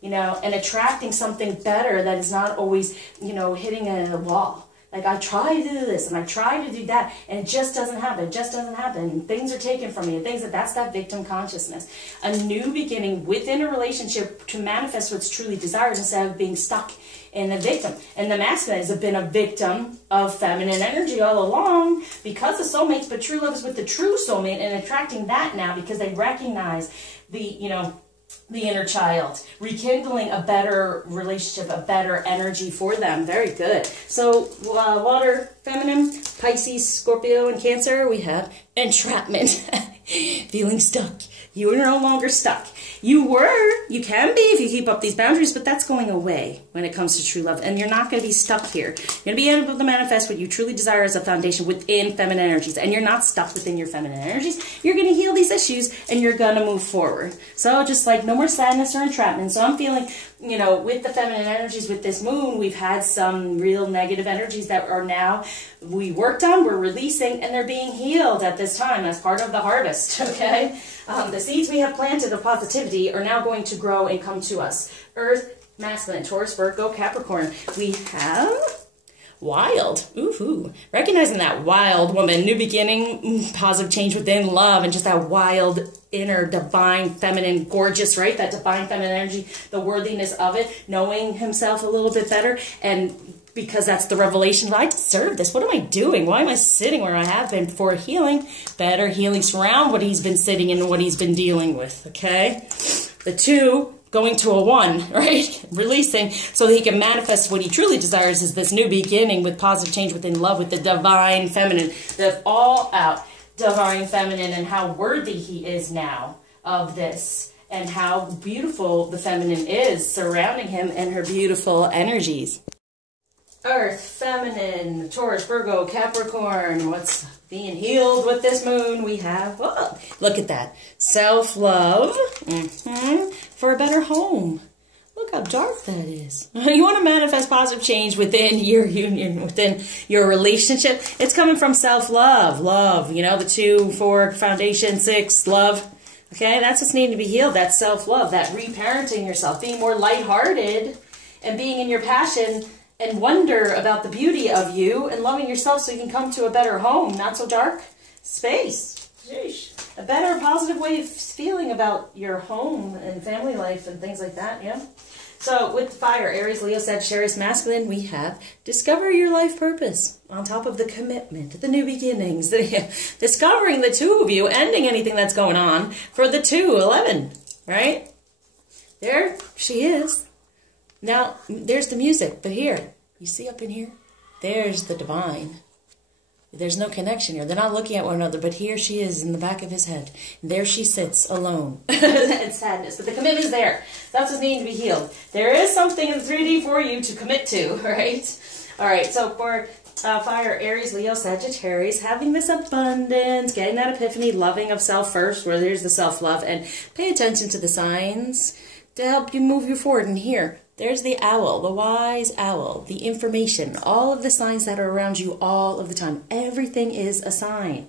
you know, and attracting something better that is not always, you know, hitting a wall. Like, I try to do this and I try to do that and it just doesn't happen. It just doesn't happen. Things are taken from me. And that's that victim consciousness. A new beginning within a relationship to manifest what's truly desired instead of being stuck in the victim. And the masculine has been a victim of feminine energy all along because of soulmates, but true love is with the true soulmate and attracting that now because they recognize the, you know, the inner child, rekindling a better relationship, a better energy for them. Very good. So water, feminine, Pisces, Scorpio, and Cancer, we have entrapment. Feeling stuck. You are no longer stuck. You can be if you keep up these boundaries, but that's going away when it comes to true love. And you're not going to be stuck here. You're going to be able to manifest what you truly desire as a foundation within feminine energies. And you're not stuck within your feminine energies. You're going to heal these issues and you're going to move forward. So just like no more sadness or entrapment. So I'm feeling, you know, with the feminine energies, with this moon, we've had some real negative energies that are now we worked on, we're releasing, and they're being healed at this time as part of the harvest, okay? The seeds we have planted of positivity are now going to grow and come to us. Earth, masculine, Taurus, Virgo, Capricorn. We have wild. Ooh, recognizing that wild woman, new beginning, positive change within love, and just that wild inner divine feminine, gorgeous, right? That divine feminine energy, the worthiness of it, knowing himself a little bit better, and because that's the revelation. I deserve this. What am I doing? Why am I sitting where I have been for healing? Better healing surround what he's been sitting in and what he's been dealing with, okay? The 2 going to a 1, right? Releasing so that he can manifest what he truly desires is this new beginning with positive change within love with the divine feminine. The all out divine feminine and how worthy he is now of this and how beautiful the feminine is surrounding him and her beautiful energies. Earth, feminine, Taurus, Virgo, Capricorn. What's being healed with this moon? We have, oh, look at that. Self-love for a better home. Look how dark that is. You want to manifest positive change within your union, within your relationship. It's coming from self-love. Love, you know, the 2, 4, foundation, 6, love. Okay, that's what's needing to be healed. That self-love, that reparenting yourself, being more lighthearted and being in your passion and wonder about the beauty of you and loving yourself so you can come to a better home, not so dark space. Sheesh. A better, positive way of feeling about your home and family life and things like that, yeah? So with fire, Aries, Leo, Sagittarius, masculine, we have discover your life purpose on top of the commitment, the new beginnings, discovering the 2 of you, ending anything that's going on for the 2, 11, right? There she is. Now, there's the music, but here, you see up in here? There's the divine. There's no connection here. They're not looking at one another, but here she is in the back of his head. And there she sits alone. It's sadness, but the commitment's there. That's what's needing to be healed. There is something in 3D for you to commit to, right? All right, so for fire, Aries, Leo, Sagittarius, having this abundance, getting that epiphany, loving of self first, where there's the self-love, and pay attention to the signs to help you move you forward. And here, there's the owl, the wise owl, the information, all of the signs that are around you all of the time. Everything is a sign,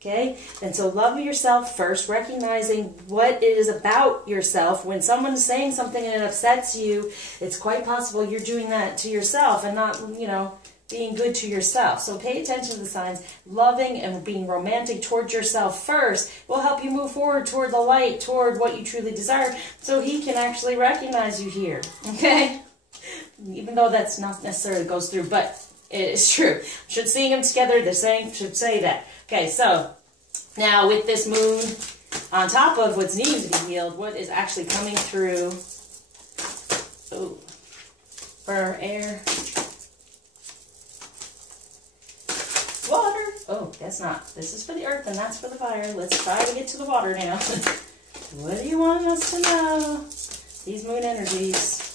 okay? And so love yourself first, recognizing what it is about yourself. When someone is saying something and it upsets you, it's quite possible you're doing that to yourself and not, you know, being good to yourself. So pay attention to the signs. Loving and being romantic towards yourself first will help you move forward toward the light, toward what you truly desire, so he can actually recognize you here, okay? Even though that's not necessarily goes through, but it is true. Should seeing them together, the saying should say that. Okay, so now with this moon on top of what's needing to be healed, what is actually coming through Oh, for our air. Water. Oh, guess not. This is for the earth and that's for the fire. Let's try to get to the water now. What do you want us to know? These moon energies.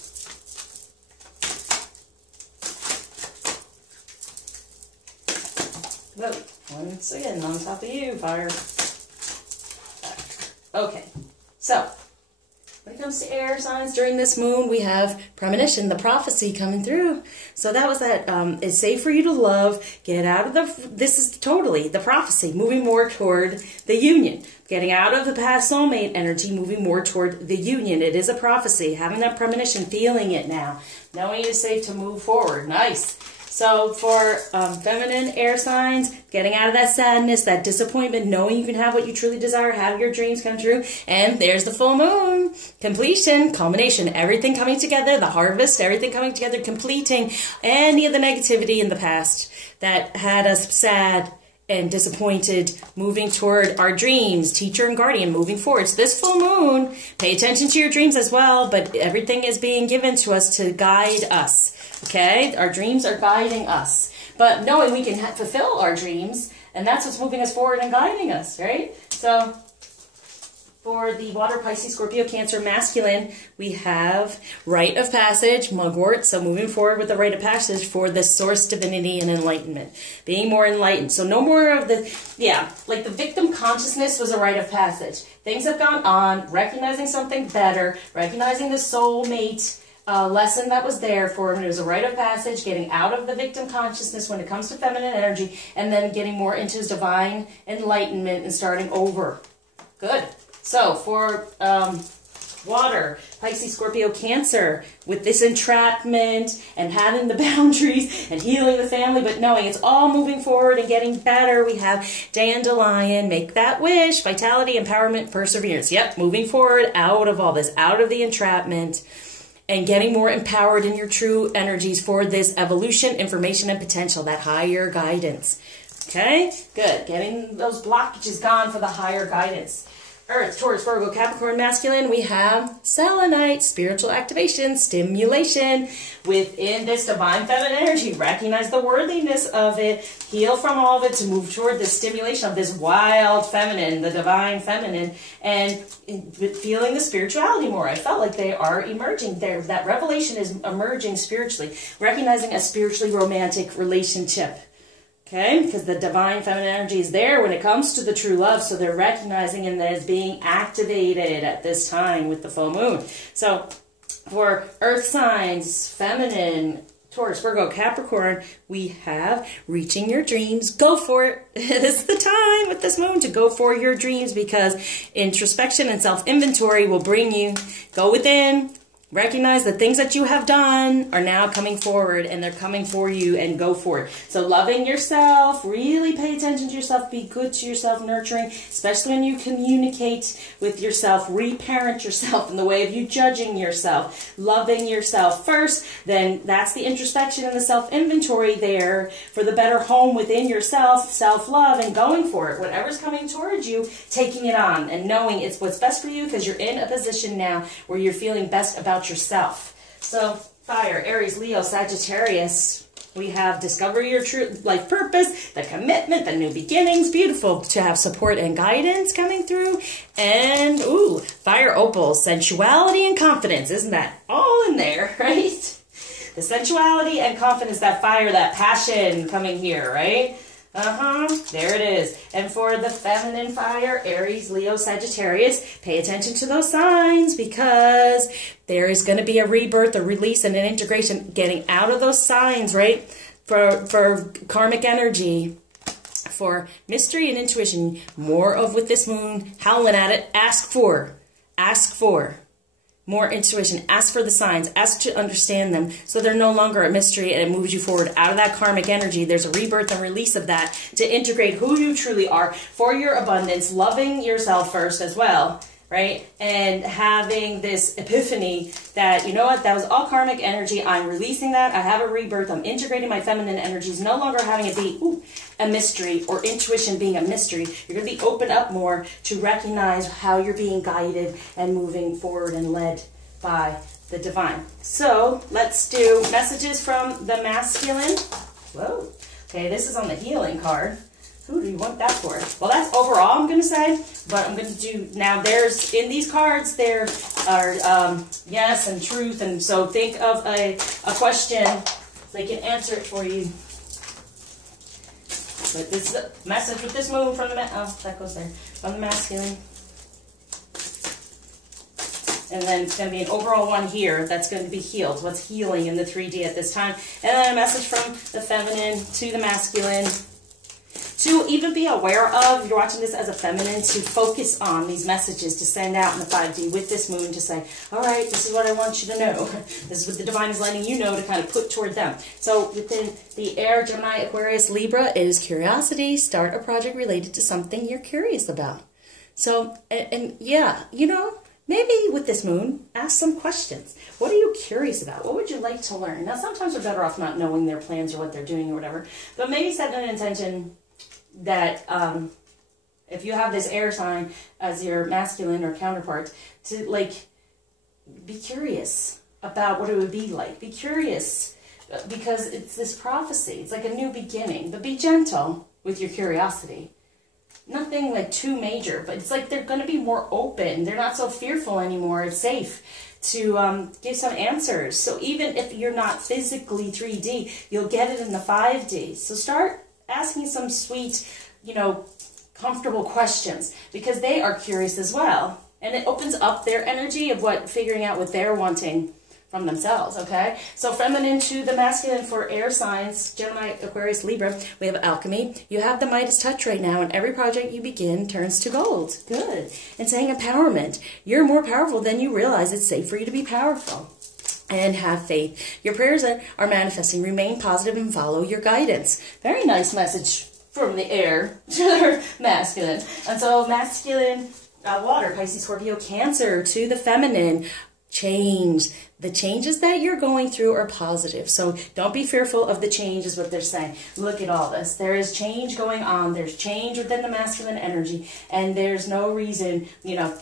Vote once again on top of you, fire. Okay, so when it comes to air signs during this moon, we have premonition, the prophecy coming through. So that was that. It's safe for you to love. Get out of the. This is totally the prophecy, moving more toward the union. Getting out of the past soulmate energy, moving more toward the union. It is a prophecy. Having that premonition, feeling it now, knowing it is safe to move forward. Nice. So for feminine air signs, getting out of that sadness, that disappointment, knowing you can have what you truly desire, have your dreams come true. And there's the full moon. Completion, culmination, everything coming together, the harvest, everything coming together, completing any of the negativity in the past that had us sad and disappointed, moving toward our dreams, teacher and guardian, moving forward. So this full moon, pay attention to your dreams as well, but everything is being given to us to guide us. Okay, our dreams are guiding us, but knowing we can fulfill our dreams, and that's what's moving us forward and guiding us, right? So for the water, Pisces, Scorpio, Cancer, masculine, we have rite of passage, mugwort, so moving forward with the rite of passage for the source, divinity, and enlightenment. Being more enlightened. So no more of the, like the victim consciousness was a rite of passage. Things have gone on, recognizing something better, recognizing the soulmate lesson that was there for him. It was a rite of passage, getting out of the victim consciousness when it comes to feminine energy, and then getting more into his divine enlightenment and starting over. Good. So for water, Pisces, Scorpio, Cancer, with this entrapment and having the boundaries and healing the family, but knowing it's all moving forward and getting better, we have Dandelion, make that wish, vitality, empowerment, perseverance. Yep, moving forward out of all this, out of the entrapment, and getting more empowered in your true energies for this evolution, information, and potential, that higher guidance. Okay, good. Getting those blockages gone for the higher guidance. Earth, Taurus, Virgo, Capricorn, masculine, we have selenite, spiritual activation, stimulation within this divine feminine energy. Recognize the worthiness of it, heal from all of it to move toward the stimulation of this wild feminine, the divine feminine, and feeling the spirituality more. I felt like they are emerging there. That revelation is emerging spiritually, recognizing a spiritually romantic relationship. Okay, because the divine feminine energy is there when it comes to the true love, so they're recognizing and that it's being activated at this time with the full moon. So for earth signs, feminine, Taurus, Virgo, Capricorn, we have reaching your dreams. Go for it. This is the time with this moon to go for your dreams, because introspection and self-inventory will bring you, go within, recognize the things that you have done are now coming forward, and they're coming for you, and go for it. So loving yourself, really pay attention to yourself, be good to yourself, nurturing, especially when you communicate with yourself, reparent yourself in the way of you judging yourself, loving yourself first, then that's the introspection and the self-inventory there for the better home within yourself, self-love, and going for it. Whatever's coming towards you, taking it on, and knowing it's what's best for you, because you're in a position now where you're feeling best about yourself. So fire, Aries, Leo, Sagittarius, we have discover your true life purpose, the commitment, the new beginnings, beautiful to have support and guidance coming through. And ooh, fire, opal, sensuality and confidence. Isn't that all in there, right? The sensuality and confidence, that fire, that passion coming here, right? There it is. And for the feminine fire, Aries, Leo, Sagittarius, pay attention to those signs, because there is going to be a rebirth, a release, and an integration, getting out of those signs, right? For karmic energy, for mystery and intuition, more of with this moon, howling at it, ask for more intuition, ask for the signs, ask to understand them, so they're no longer a mystery, and it moves you forward out of that karmic energy. There's a rebirth and release of that to integrate who you truly are for your abundance, loving yourself first as well, right? And having this epiphany that, you know what, that was all karmic energy, I'm releasing that, I have a rebirth, I'm integrating my feminine energies, no longer having it be a mystery, or intuition being a mystery. You're going to be opened up more to recognize how you're being guided and moving forward and led by the divine. So let's do messages from the masculine. Whoa. Okay, this is on the healing card. Who do you want that for? Well, that's overall, I'm going to say, but I'm going to do, now there's, in these cards, there are yes and truth, and so think of a question, they can answer it for you. But this is a message with this moon from the, oh, that goes there, from the masculine. And then it's going to be an overall one here that's going to be healed. What's healing in the 3D at this time. And then a message from the feminine to the masculine. To even be aware of, if you're watching this as a feminine, to focus on these messages to send out in the 5D with this moon to say, all right, this is what I want you to know. This is what the divine is letting you know to kind of put toward them. So within the air, Gemini, Aquarius, Libra is curiosity. Start a project related to something you're curious about. So, and yeah, you know, maybe with this moon, ask some questions. What are you curious about? What would you like to learn? Now, sometimes we're better off not knowing their plans or what they're doing or whatever. But maybe set an intention that if you have this air sign as your masculine or counterpart, to like be curious about what it would be like. Be curious because it's this prophecy. It's like a new beginning. But be gentle with your curiosity. Nothing like too major, but it's like they're going to be more open. They're not so fearful anymore. It's safe to give some answers. So even if you're not physically 3D, you'll get it in the 5D. So start asking some sweet, you know, comfortable questions because they are curious as well. And it opens up their energy of what, figuring out what they're wanting from themselves, okay? So feminine to the masculine for air signs, Gemini, Aquarius, Libra, we have alchemy. You have the Midas touch right now, and every project you begin turns to gold. Good. And saying empowerment. You're more powerful than you realize. It's safe for you to be powerful. And have faith. Your prayers are manifesting. Remain positive and follow your guidance. Very nice message from the air to their masculine. And so masculine, water, Pisces, Scorpio, Cancer to the feminine. Change. The changes that you're going through are positive. So don't be fearful of the change is what they're saying. Look at all this. There is change going on. There's change within the masculine energy. And there's no reason, you know,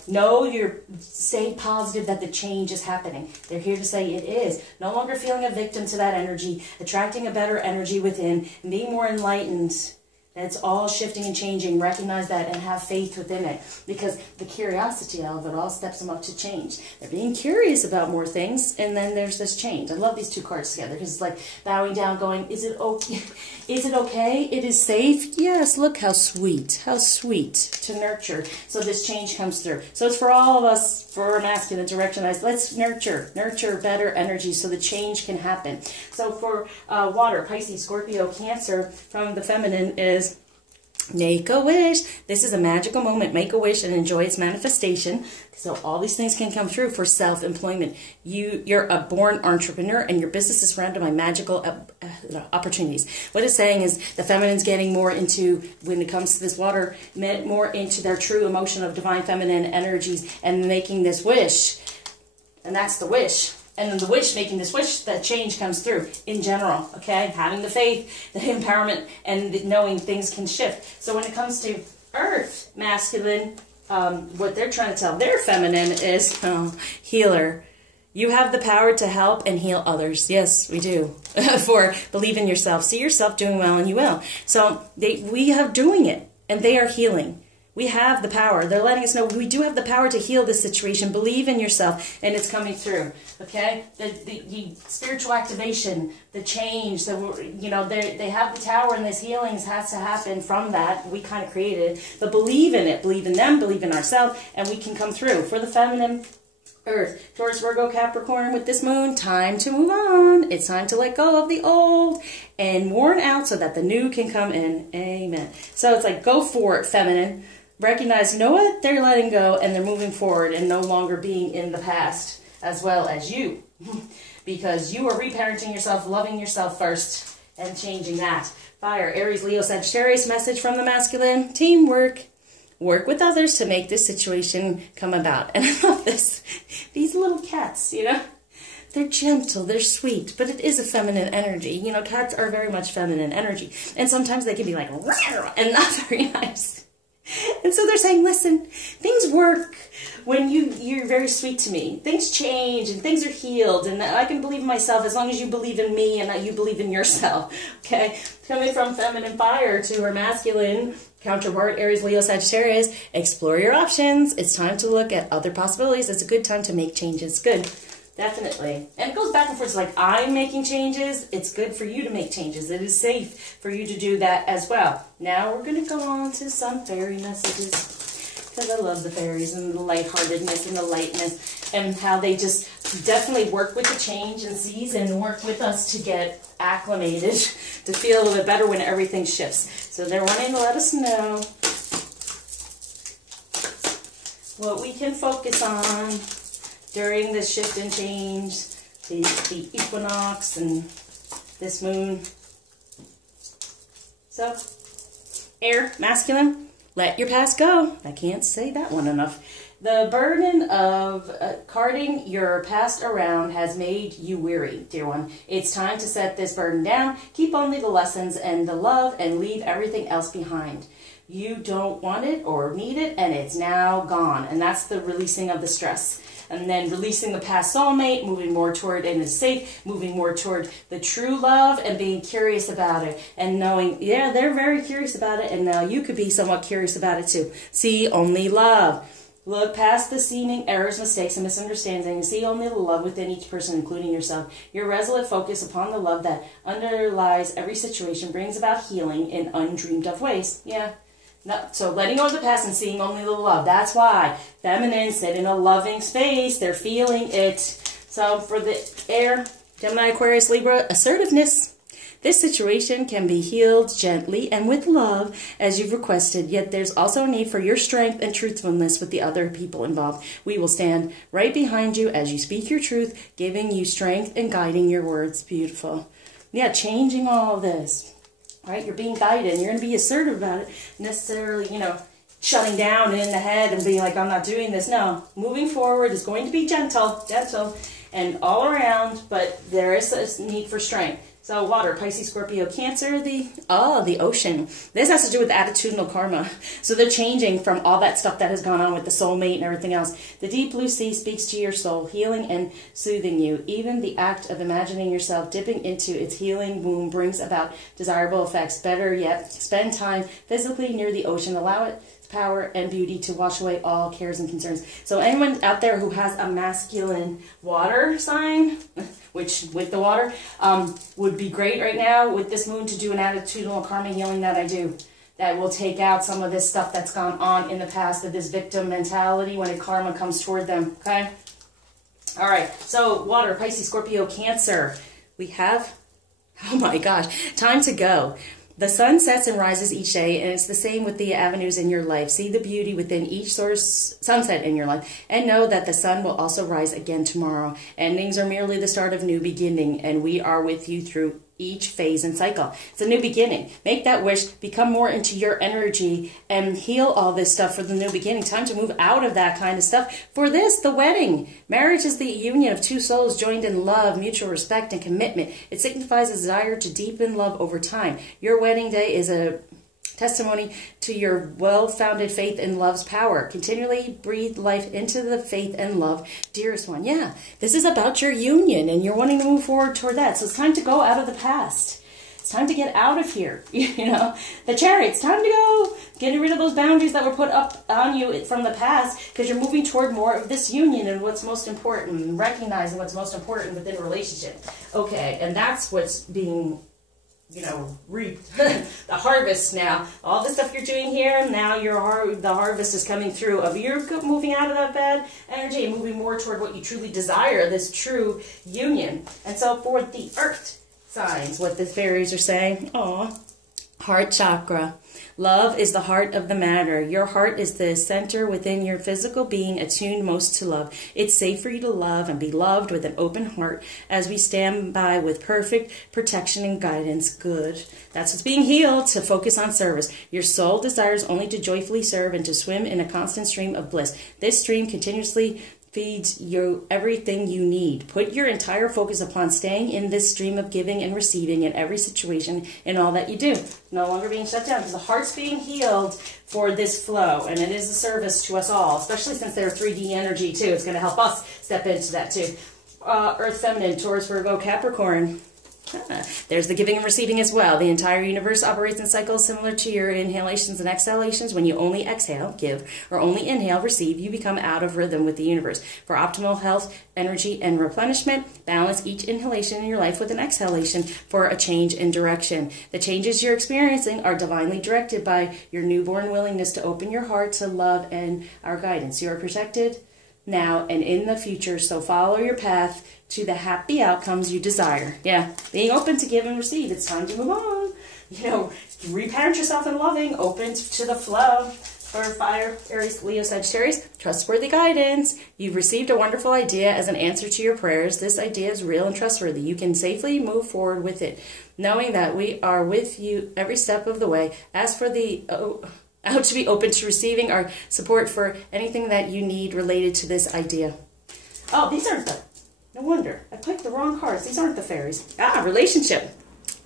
stay positive that the change is happening. They're here to say it is. No longer feeling a victim to that energy. Attracting a better energy within. And being more enlightened. It's all shifting and changing. Recognize that and have faith within it. Because the curiosity of it all steps them up to change. They're being curious about more things, and then there's this change. I love these two cards together because it's like bowing down, going, is it okay? Is it okay? It is safe? Yes, look how sweet. How sweet to nurture. So this change comes through. So it's for all of us, for our masculine, to recognize, let's nurture better energy so the change can happen. So for water, Pisces, Scorpio, Cancer, from the feminine is make a wish. This is a magical moment. Make a wish and enjoy its manifestation. So all these things can come through for self-employment. You're a born entrepreneur and your business is surrounded by magical opportunities. What it's saying is the feminine's getting more into, when it comes to this water, more into their true emotion of divine feminine energies and making this wish. And that's the wish. And then the wish, making this wish, that change comes through in general, okay? Having the faith, the empowerment, and knowing things can shift. So when it comes to earth, masculine, what they're trying to tell their feminine is, healer. You have the power to help and heal others. Yes, we do. For believe in yourself. See yourself doing well and you will. So we have doing it, and they are healing. We have the power. They're letting us know we do have the power to heal this situation. Believe in yourself, and it's coming through. Okay, the spiritual activation, the change. You know, they have the tower, and this healing has to happen from that. We kind of created it, but believe in it. Believe in them. Believe in ourselves, and we can come through. For the feminine, Earth, Taurus, Virgo, Capricorn with this moon, time to move on. It's time to let go of the old and worn out so that the new can come in. Amen. So it's like, go for it, feminine. Recognize, you know what? They're letting go and they're moving forward and no longer being in the past as well as you. Because you are reparenting yourself, loving yourself first and changing that. Fire, Aries, Leo, Sagittarius, message from the masculine, teamwork. Work with others to make this situation come about. And I love this. These little cats, you know, they're gentle, they're sweet, but it is a feminine energy. You know, cats are very much feminine energy. And sometimes they can be like, and not very nice. And so they're saying, listen, things work when you're very sweet to me. Things change and things are healed, and I can believe in myself as long as you believe in me and that you believe in yourself. Okay? Coming from feminine fire to her masculine counterpart, Aries, Leo, Sagittarius, explore your options. It's time to look at other possibilities. It's a good time to make changes. Good. Definitely. And it goes back and forth. It's like, I'm making changes. It's good for you to make changes. It is safe for you to do that as well. Now we're going to go on to some fairy messages, because I love the fairies and the lightheartedness and the lightness and how they just definitely work with the change and season and work with us to get acclimated, to feel a little bit better when everything shifts. So they're wanting to let us know what we can focus on during this shift and change, the equinox and this moon. So, air, masculine, let your past go. I can't say that one enough. The burden of carting your past around has made you weary, dear one. It's time to set this burden down. Keep only the lessons and the love and leave everything else behind. You don't want it or need it, and it's now gone. And that's the releasing of the stress. And then releasing the past soulmate, moving more toward, and it's safe, moving more toward the true love and being curious about it. And knowing, yeah, they're very curious about it, and now you could be somewhat curious about it too. See only love. Look past the seeming errors, mistakes, and misunderstandings. See only the love within each person, including yourself. Your resolute focus upon the love that underlies every situation brings about healing in undreamed of ways. Yeah. No, so letting go of the past and seeing only the love. That's why feminine sit in a loving space. They're feeling it. So for the air, Gemini, Aquarius, Libra, assertiveness. This situation can be healed gently and with love as you've requested, yet there's also a need for your strength and truthfulness with the other people involved. We will stand right behind you as you speak your truth, giving you strength and guiding your words. Beautiful. Yeah, changing all of this. Right? You're being guided, and you're going to be assertive about it. Necessarily, you know, shutting down in the head and being like, I'm not doing this. No, moving forward is going to be gentle, and all around, but there is a need for strength. So water, Pisces, Scorpio, Cancer, the ocean. This has to do with attitudinal karma. So they're changing from all that stuff that has gone on with the soulmate and everything else. The deep blue sea speaks to your soul, healing and soothing you. Even the act of imagining yourself dipping into its healing womb brings about desirable effects. Better yet, spend time physically near the ocean. Allow it power and beauty to wash away all cares and concerns. So anyone out there who has a masculine water sign, which with the water, would be great right now with this moon to do an attitudinal karma healing that I do. That will take out some of this stuff that's gone on in the past of this victim mentality when a karma comes toward them, okay? All right, so water, Pisces, Scorpio, Cancer. We have, oh my gosh, time to go. The sun sets and rises each day, and it's the same with the avenues in your life. See the beauty within each sunset in your life, and know that the sun will also rise again tomorrow. Endings are merely the start of new beginning, and we are with you through each phase and cycle. It's a new beginning. Make that wish, become more into your energy, and heal all this stuff for the new beginning. Time to move out of that kind of stuff. For this, the wedding. Marriage is the union of two souls joined in love, mutual respect, and commitment. It signifies a desire to deepen love over time. Your wedding day is a testimony to your well-founded faith in love's power. Continually breathe life into the faith and love, dearest one. Yeah, this is about your union, and you're wanting to move forward toward that. So it's time to go out of the past. It's time to get out of here. You know, the Chariot, it's time to go. Getting rid of those boundaries that were put up on you from the past, because you're moving toward more of this union and what's most important, and recognizing what's most important within a relationship. Okay, and that's what's being, you know, reaped. The harvest now. All the stuff you're doing here, now the harvest is coming through of you're moving out of that bad energy and moving more toward what you truly desire, this true union. And so for the earth signs, what the fairies are saying, heart chakra. Love is the heart of the matter. Your heart is the center within your physical being, attuned most to love. It's safe for you to love and be loved with an open heart as we stand by with perfect protection and guidance. Good. That's what's being healed, to focus on service. Your soul desires only to joyfully serve and to swim in a constant stream of bliss. This stream continuously feeds you everything you need. Put your entire focus upon staying in this stream of giving and receiving in every situation in all that you do. No longer being shut down, because the heart's being healed for this flow, and it is a service to us all, especially since they're 3D energy too. It's going to help us step into that too. Earth, Feminine, Taurus, Virgo, Capricorn. There's the giving and receiving as well. The entire universe operates in cycles similar to your inhalations and exhalations. When you only exhale, give, or only inhale, receive, you become out of rhythm with the universe. For optimal health, energy, and replenishment, balance each inhalation in your life with an exhalation for a change in direction. The changes you're experiencing are divinely directed by your newborn willingness to open your heart to love and our guidance. You are protected now and in the future, so follow your path to the happy outcomes you desire. Yeah, being open to give and receive. It's time to move on. You know, reparent yourself in loving, open to the flow. For fire, Aries, Leo, Sagittarius, trustworthy guidance. You've received a wonderful idea as an answer to your prayers. This idea is real and trustworthy. You can safely move forward with it, knowing that we are with you every step of the way. Ask for the out to be open to receiving our support for anything that you need related to this idea. Oh, these aren't the... No wonder. I picked the wrong cards. These aren't the fairies. Relationship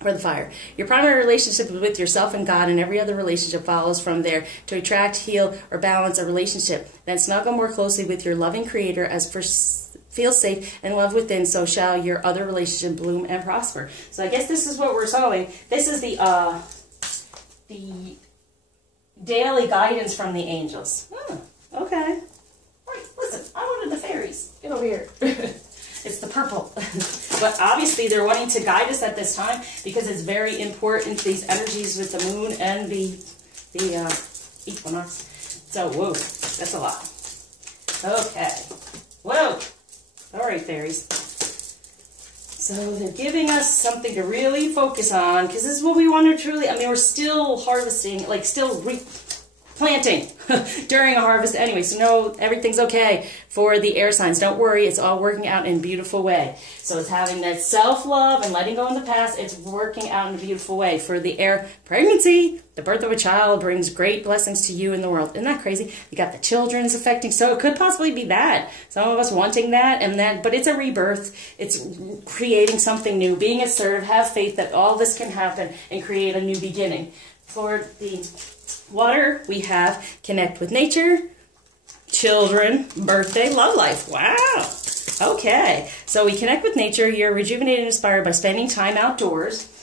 for the fire. Your primary relationship is with yourself and God, and every other relationship follows from there. To attract, heal, or balance a relationship, then snuggle more closely with your loving Creator as feel safe and love within, so shall your other relationship bloom and prosper. So I guess this is what we're sowing. This is the daily guidance from the angels. Okay. Right, listen, I wanted the fairies. Get over here. It's the purple. But obviously they're wanting to guide us at this time because it's very important, these energies with the moon and the equinox. So, whoa, that's a lot. Okay. Whoa. All right, fairies. So they're giving us something to really focus on, because this is what we want to truly, I mean, we're still harvesting, like still planting during a harvest anyway. So no, everything's okay for the air signs. Don't worry, it's all working out in a beautiful way. So it's having that self-love and letting go in the past. It's working out in a beautiful way. For the air, pregnancy, the birth of a child brings great blessings to you in the world. Isn't that crazy? You got the children's affecting, so it could possibly be that. Some of us wanting that and that, but it's a rebirth. It's creating something new, being assertive, have faith that all this can happen and create a new beginning. For the water, we have connect with nature, children, birthday, love life. Wow. Okay. So we connect with nature. You're rejuvenated and inspired by spending time outdoors.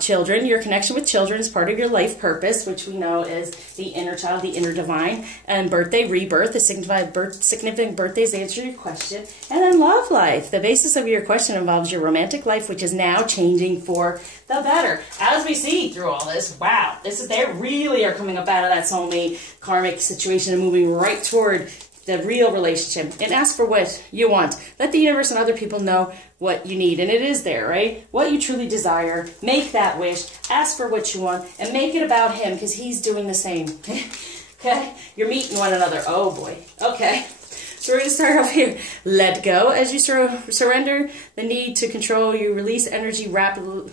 Children, your connection with children is part of your life purpose, which we know is the inner child, the inner divine. And birthday, rebirth, the significant birthdays answer your question. And then love life. The basis of your question involves your romantic life, which is now changing for the better. As we see through all this, wow, they really are coming up out of that soulmate karmic situation and moving right toward the real relationship. And ask for what you want. Let the universe and other people know what you need. And it is there, right? What you truly desire. Make that wish. Ask for what you want. And make it about him, because he's doing the same. Okay? You're meeting one another. Oh, boy. Okay. So we're going to start off here. Let go. As you surrender the need to control, you release energy rapidly.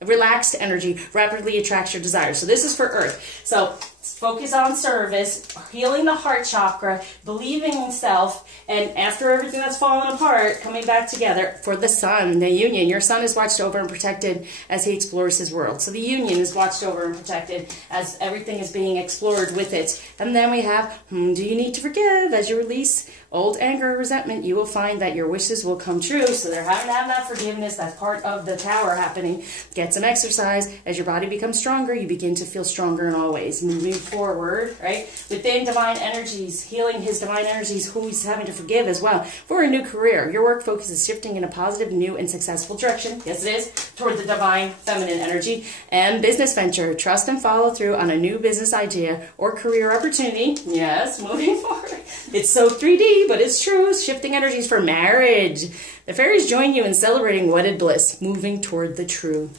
Relaxed energy rapidly attracts your desires. So this is for Earth. So focus on service, healing the heart chakra, believing in self, and after everything that's fallen apart, coming back together. For the sun, the union. Your sun is watched over and protected as he explores his world. So the union is watched over and protected as everything is being explored with it. And then we have, whom do you need to forgive? As you release old anger or resentment, you will find that your wishes will come true. So they're having to have that forgiveness. That's part of the tower happening. Get some exercise. As your body becomes stronger, you begin to feel stronger in all ways. Moving forward, right? Within divine energies, healing his divine energies, who he's having to forgive as well. For a new career, your work focus is shifting in a positive, new, and successful direction. Yes, it is. Toward the divine feminine energy. And business venture, trust and follow through on a new business idea or career opportunity. Yes, moving forward. It's so 3D, but it's true. Shifting energies for marriage. The fairies join you in celebrating wedded bliss, moving toward the true.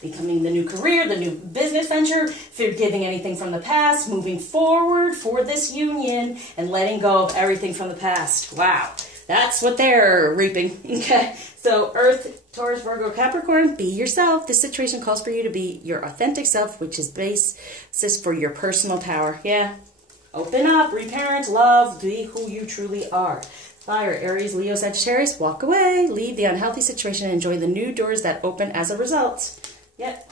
Becoming the new career, the new business venture, forgiving anything from the past, moving forward for this union, and letting go of everything from the past. Wow, that's what they're reaping. Okay, so Earth, Taurus, Virgo, Capricorn, be yourself. This situation calls for you to be your authentic self, which is basis for your personal power. Yeah, Open up, reparent, love, be who you truly are. Fire, Aries, Leo, Sagittarius, walk away. Leave the unhealthy situation and enjoy the new doors that open as a result. Yep.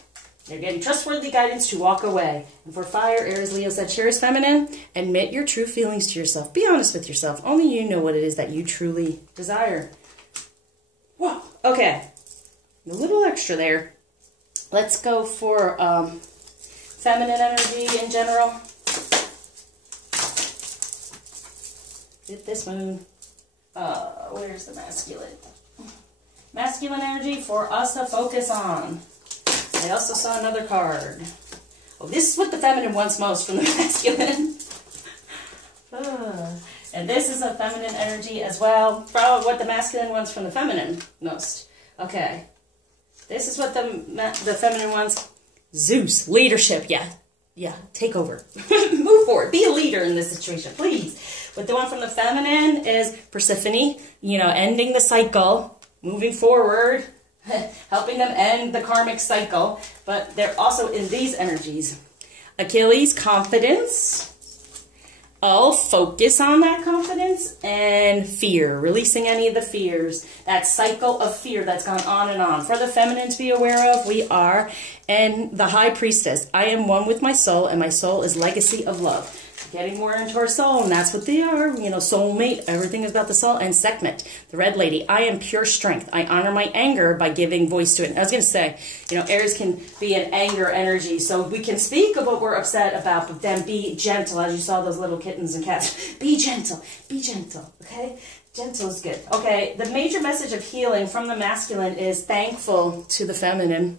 You're getting trustworthy guidance to walk away. And for fire, Aries, Leo, Sagittarius, feminine, admit your true feelings to yourself. Be honest with yourself. Only you know what it is that you truly desire. Whoa. Okay. A little extra there. Let's go for feminine energy in general. With this moon. Where's the masculine? Masculine energy for us to focus on. I also saw another card. Oh, this is what the feminine wants most from the masculine. And this is a feminine energy as well. Probably what the masculine wants from the feminine most. Okay. This is what the feminine wants. Zeus, leadership. Yeah, take over. Move forward. Be a leader in this situation, please. But the one from the feminine is Persephone, ending the cycle, moving forward, helping them end the karmic cycle. But they're also in these energies. Achilles, confidence. I'll focus on that confidence, and fear, releasing any of the fears, that cycle of fear that's gone on and on. For the feminine to be aware of, we are, and the High Priestess, I am one with my soul, and my soul is legacy of love. Getting more into our soul, and that's what they are, soulmate, everything is about the soul, and Sekhmet, the Red Lady, I am pure strength. I honor my anger by giving voice to it. And I was going to say, Aries can be an anger energy, so we can speak of what we're upset about, but then be gentle, as you saw those little kittens and cats. Be gentle, okay? Gentle is good. Okay, the major message of healing from the masculine is thankful to the feminine.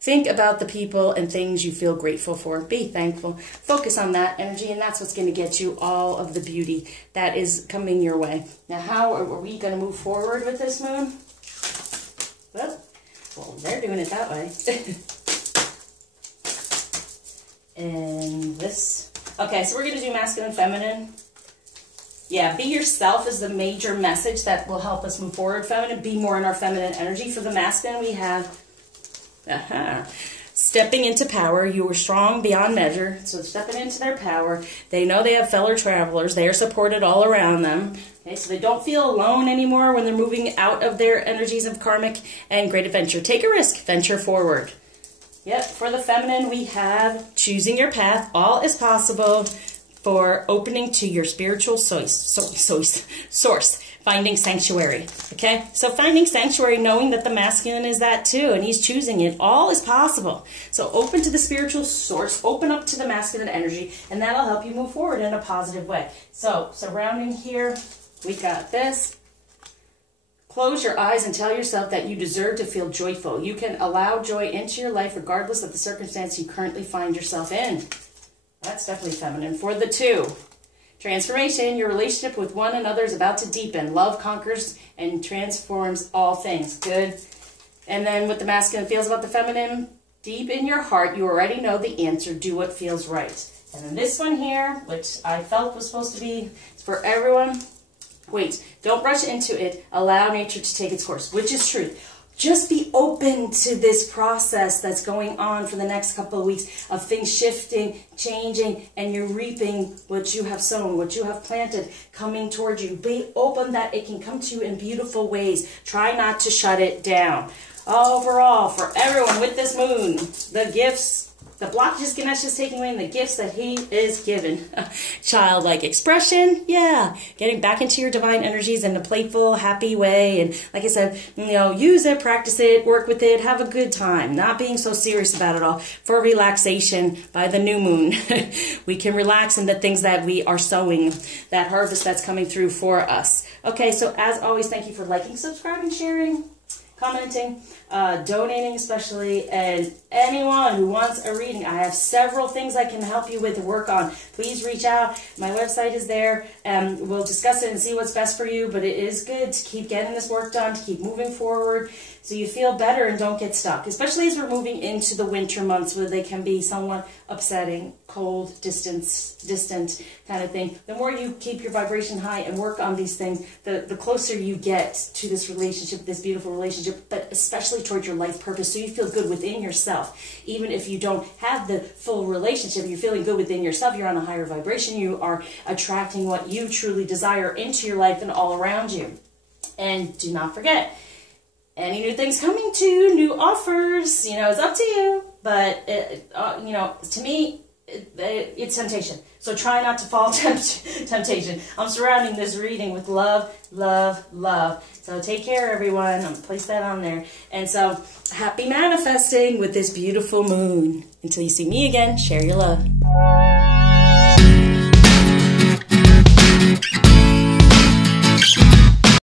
Think about the people and things you feel grateful for. Be thankful. Focus on that energy, and that's what's going to get you all of the beauty that is coming your way. Now, how are we going to move forward with this moon? Well, they're doing it that way. And this. Okay, so we're going to do masculine, feminine. Yeah, be yourself is the major message that will help us move forward. Feminine, be more in our feminine energy. For the masculine, we have... stepping into power. You are strong beyond measure. So stepping into their power. They know they have fellow travelers. They are supported all around them. Okay, so they don't feel alone anymore when they're moving out of their energies of karmic and great adventure. Take a risk. Venture forward. Yep. For the feminine, we have choosing your path. All is possible. For opening to your spiritual source. Finding sanctuary. Okay? So finding sanctuary, knowing that the masculine is that too, and he's choosing it. All is possible. So open to the spiritual source, open up to the masculine energy, and that'll help you move forward in a positive way. So surrounding here, we got this. Close your eyes and tell yourself that you deserve to feel joyful. You can allow joy into your life regardless of the circumstance you currently find yourself in. That's definitely feminine. For the 2. Transformation, your relationship with one another is about to deepen. Love conquers and transforms all things. Good. And then what the masculine feels about the feminine, deep in your heart, you already know the answer. Do what feels right. And then this one here, which I felt was supposed to be for everyone. Wait, don't rush into it. Allow nature to take its course, which is truth. Just be open to this process that's going on for the next couple of weeks of things shifting, changing, and you're reaping what you have sown, what you have planted coming towards you. Be open that it can come to you in beautiful ways. Try not to shut it down. Overall, for everyone with this moon, the gifts, the blockages Ganesh is taking away, and the gifts that he is given. Childlike expression, yeah. Getting back into your divine energies in a playful, happy way. And like I said, use it, practice it, work with it, have a good time. Not being so serious about it all. For relaxation by the new moon. We can relax in the things that we are sowing, that harvest that's coming through for us. Okay, so as always, thank you for liking, subscribing, sharing, commenting, donating especially, and anyone who wants a reading. I have several things I can help you with to work on. Please reach out. My website is there, and we'll discuss it and see what's best for you, but it is good to keep getting this work done, to keep moving forward. so you feel better and don't get stuck, especially as we're moving into the winter months where they can be somewhat upsetting, cold, distant kind of thing. The more you keep your vibration high and work on these things, the closer you get to this relationship, this beautiful relationship, but especially toward your life purpose, so you feel good within yourself. Even if you don't have the full relationship, you're feeling good within yourself, you're on a higher vibration, you are attracting what you truly desire into your life and all around you. And do not forget, any new things coming to, new offers, you know, it's up to you. But, you know, to me, it's temptation. So try not to fall temptation. I'm surrounding this reading with love, love, love. So take care, everyone. I'm going to place that on there. And so happy manifesting with this beautiful moon. Until you see me again, share your love.